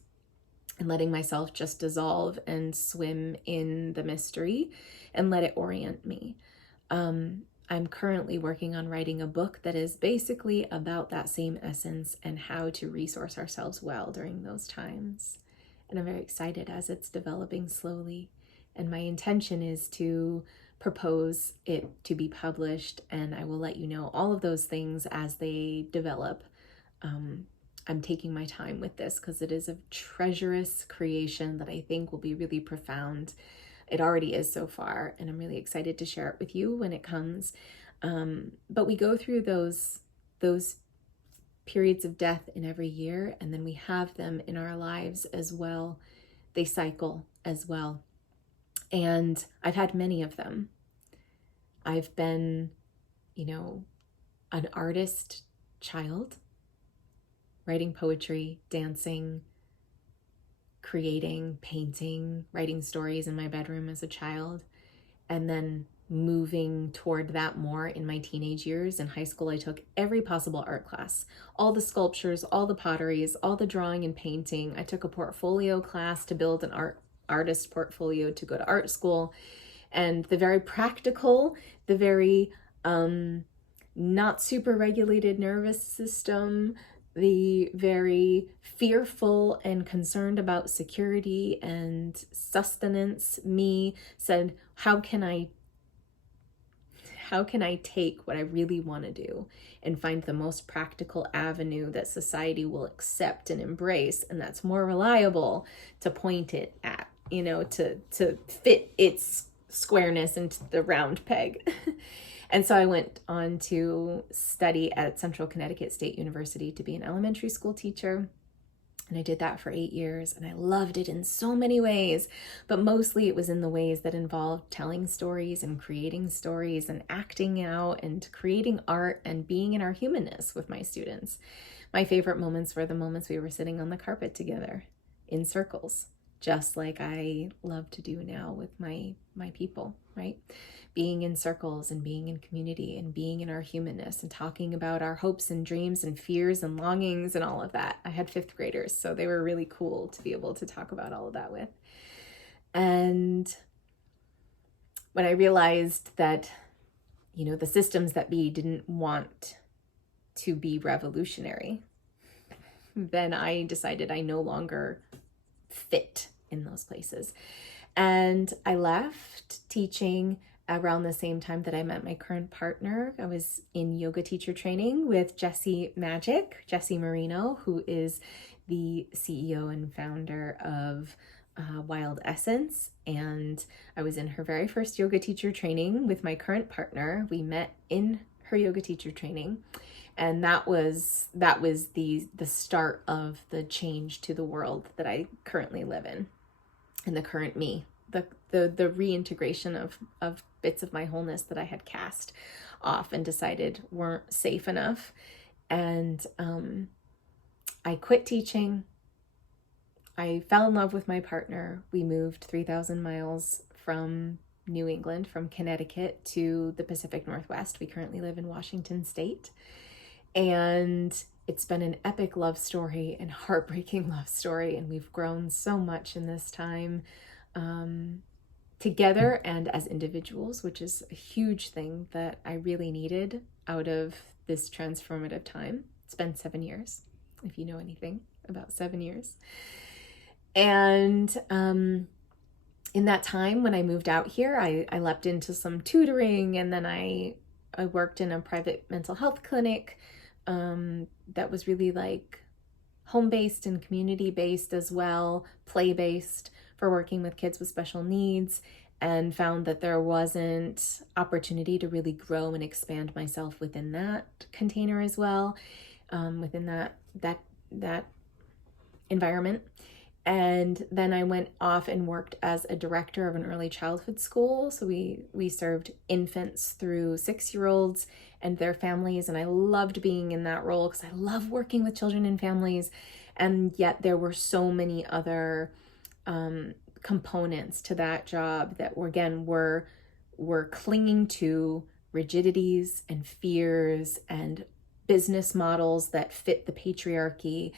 and letting myself just dissolve and swim in the mystery and let it orient me. I'm currently working on writing a book that is basically about that same essence and how to resource ourselves well during those times. And I'm very excited as it's developing slowly. And my intention is to propose it to be published, and I will let you know all of those things as they develop. I'm taking my time with this because it is a treacherous creation that I think will be really profound. It already is so far, and I'm really excited to share it with you when it comes. But we go through those periods of death in every year, and then we have them in our lives as well. They cycle as well. And I've had many of them. I've been, an artist child, writing poetry, dancing, creating, painting, writing stories in my bedroom as a child, and then moving toward that more in my teenage years. In high school, I took every possible art class, all the sculptures, all the potteries, all the drawing and painting. I took a portfolio class to build an artist portfolio to go to art school. And the very practical, the very not super regulated nervous system, the very fearful and concerned about security and sustenance me said, how can I take what I really want to do and find the most practical avenue that society will accept and embrace, and that's more reliable to point it at, to fit its squareness into the round peg. And so I went on to study at Central Connecticut State University to be an elementary school teacher. And I did that for 8 years, and I loved it in so many ways, but mostly it was in the ways that involved telling stories and creating stories and acting out and creating art and being in our humanness with my students. My favorite moments were the moments we were sitting on the carpet together in circles, just like I love to do now with my people, right? Being in circles and being in community and being in our humanness and talking about our hopes and dreams and fears and longings and all of that. I had 5th graders, so they were really cool to be able to talk about all of that with. And when I realized that, the systems that be didn't want to be revolutionary, then I decided I no longer fit in those places. And I left teaching around the same time that I met my current partner. I was in yoga teacher training with Magickal, Jessie Marino, who is the CEO and founder of Wild Essence. And I was in her very first yoga teacher training with my current partner. We met in her yoga teacher training. And that was the start of the change to the world that I currently live in, and the current me, the reintegration of bits of my wholeness that I had cast off and decided weren't safe enough. And I quit teaching. I fell in love with my partner. We moved 3,000 miles from New England, from Connecticut to the Pacific Northwest. We currently live in Washington State. And it's been an epic love story and heartbreaking love story. And we've grown so much in this time together and as individuals, which is a huge thing that I really needed out of this transformative time. It's been 7 years, if you know anything about 7 years. And in that time, when I moved out here, I leapt into some tutoring, and then I worked in a private mental health clinic that was really like home-based and community-based as well, play-based, for working with kids with special needs, and found that there wasn't opportunity to really grow and expand myself within that container as well, within that environment. And then I went off and worked as a director of an early childhood school. So we served infants through 6-year-olds and their families. And I loved being in that role because I love working with children and families. And yet there were so many other components to that job that were clinging to rigidities and fears and business models that fit the patriarchy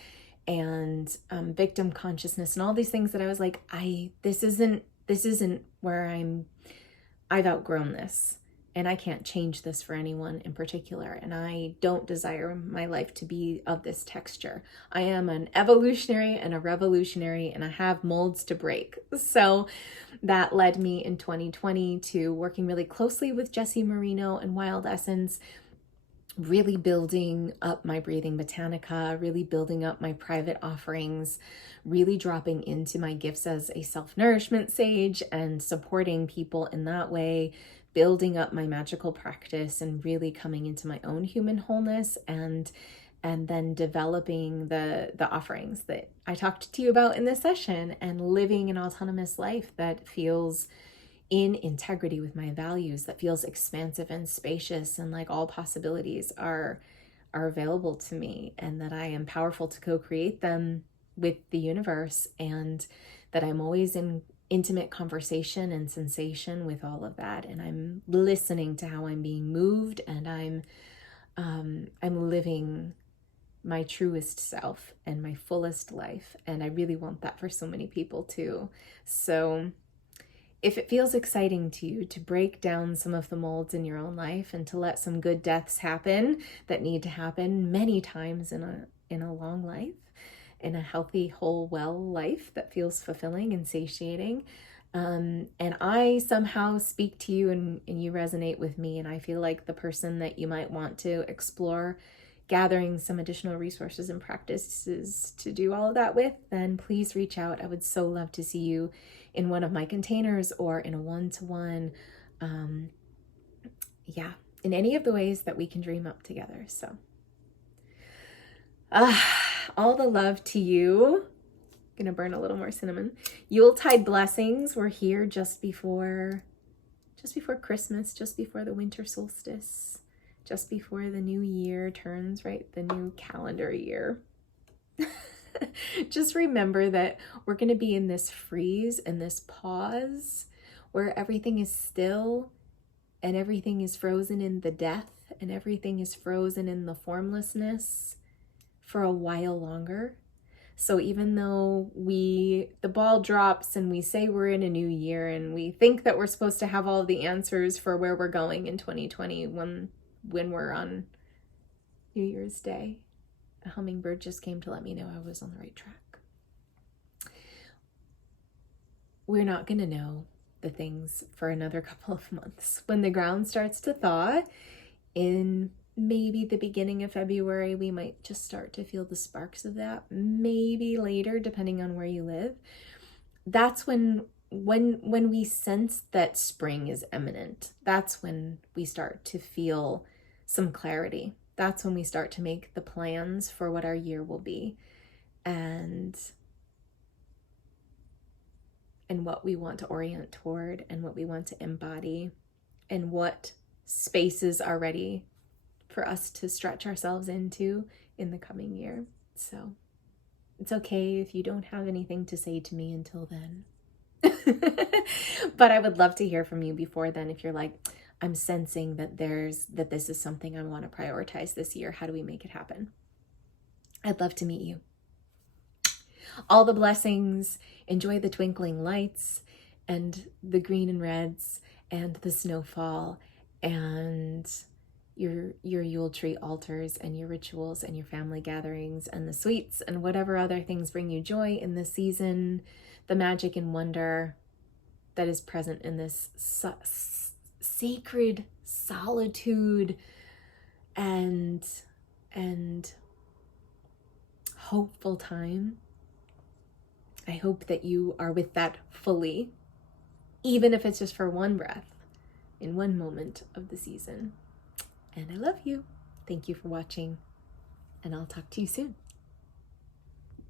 and victim consciousness and all these things that I was like, this isn't where I've outgrown this. and I can't change this for anyone in particular, and I don't desire my life to be of this texture. I am an evolutionary and a revolutionary, and I have molds to break. So that led me in 2020 to working really closely with Jessie Marino and Wild Essence, really building up my Briething Botanica, really building up my private offerings, really dropping into my gifts as a self-nourishment sage and supporting people in that way, building up my magical practice and really coming into my own human wholeness, and then developing the offerings that I talked to you about in this session, and living an autonomous life that feels in integrity with my values, that feels expansive and spacious, and like all possibilities are available to me, and that I am powerful to co-create them with the universe, and that I'm always in intimate conversation and sensation with all of that, and I'm listening to how I'm being moved, and I'm living my truest self and my fullest life, and I really want that for so many people too. So if it feels exciting to you to break down some of the molds in your own life and to let some good deaths happen that need to happen many times in a long life, in a healthy, whole, well life that feels fulfilling and satiating, and I somehow speak to you and you resonate with me, and I feel like the person that you might want to explore gathering some additional resources and practices to do all of that with, then please reach out. I would so love to see you in one of my containers or in a one-to-one, in any of the ways that we can dream up together. So all the love to you. Gonna burn a little more cinnamon. Yuletide blessings. We're here just before Christmas, just before the winter solstice, just before the new year turns, right? The new calendar year. Just remember that we're going to be in this freeze and this pause where everything is still and everything is frozen in the death and everything is frozen in the formlessness for a while longer. So even though the ball drops and we say we're in a new year and we think that we're supposed to have all of the answers for where we're going in 2020 when we're on New Year's Day, a hummingbird just came to let me know I was on the right track. We're not going to know the things for another couple of months. When the ground starts to thaw in maybe the beginning of February, we might just start to feel the sparks of that. Maybe later, depending on where you live. That's when we sense that spring is imminent. That's when we start to feel some clarity. That's when we start to make the plans for what our year will be and what we want to orient toward and what we want to embody and what spaces are ready for us to stretch ourselves into in the coming year. So it's okay if you don't have anything to say to me until then. But I would love to hear from you before then. If you're like, I'm sensing that this is something I want to prioritize this year. How do we make it happen? I'd love to meet you. All the blessings. Enjoy the twinkling lights and the green and reds and the snowfall and your Yule tree altars and your rituals and your family gatherings and the sweets and whatever other things bring you joy in this season. The magic and wonder that is present in this sacred solitude and hopeful time. I hope that you are with that fully, even if it's just for one breath in one moment of the season. And I love you. Thank you for watching, and I'll talk to you soon.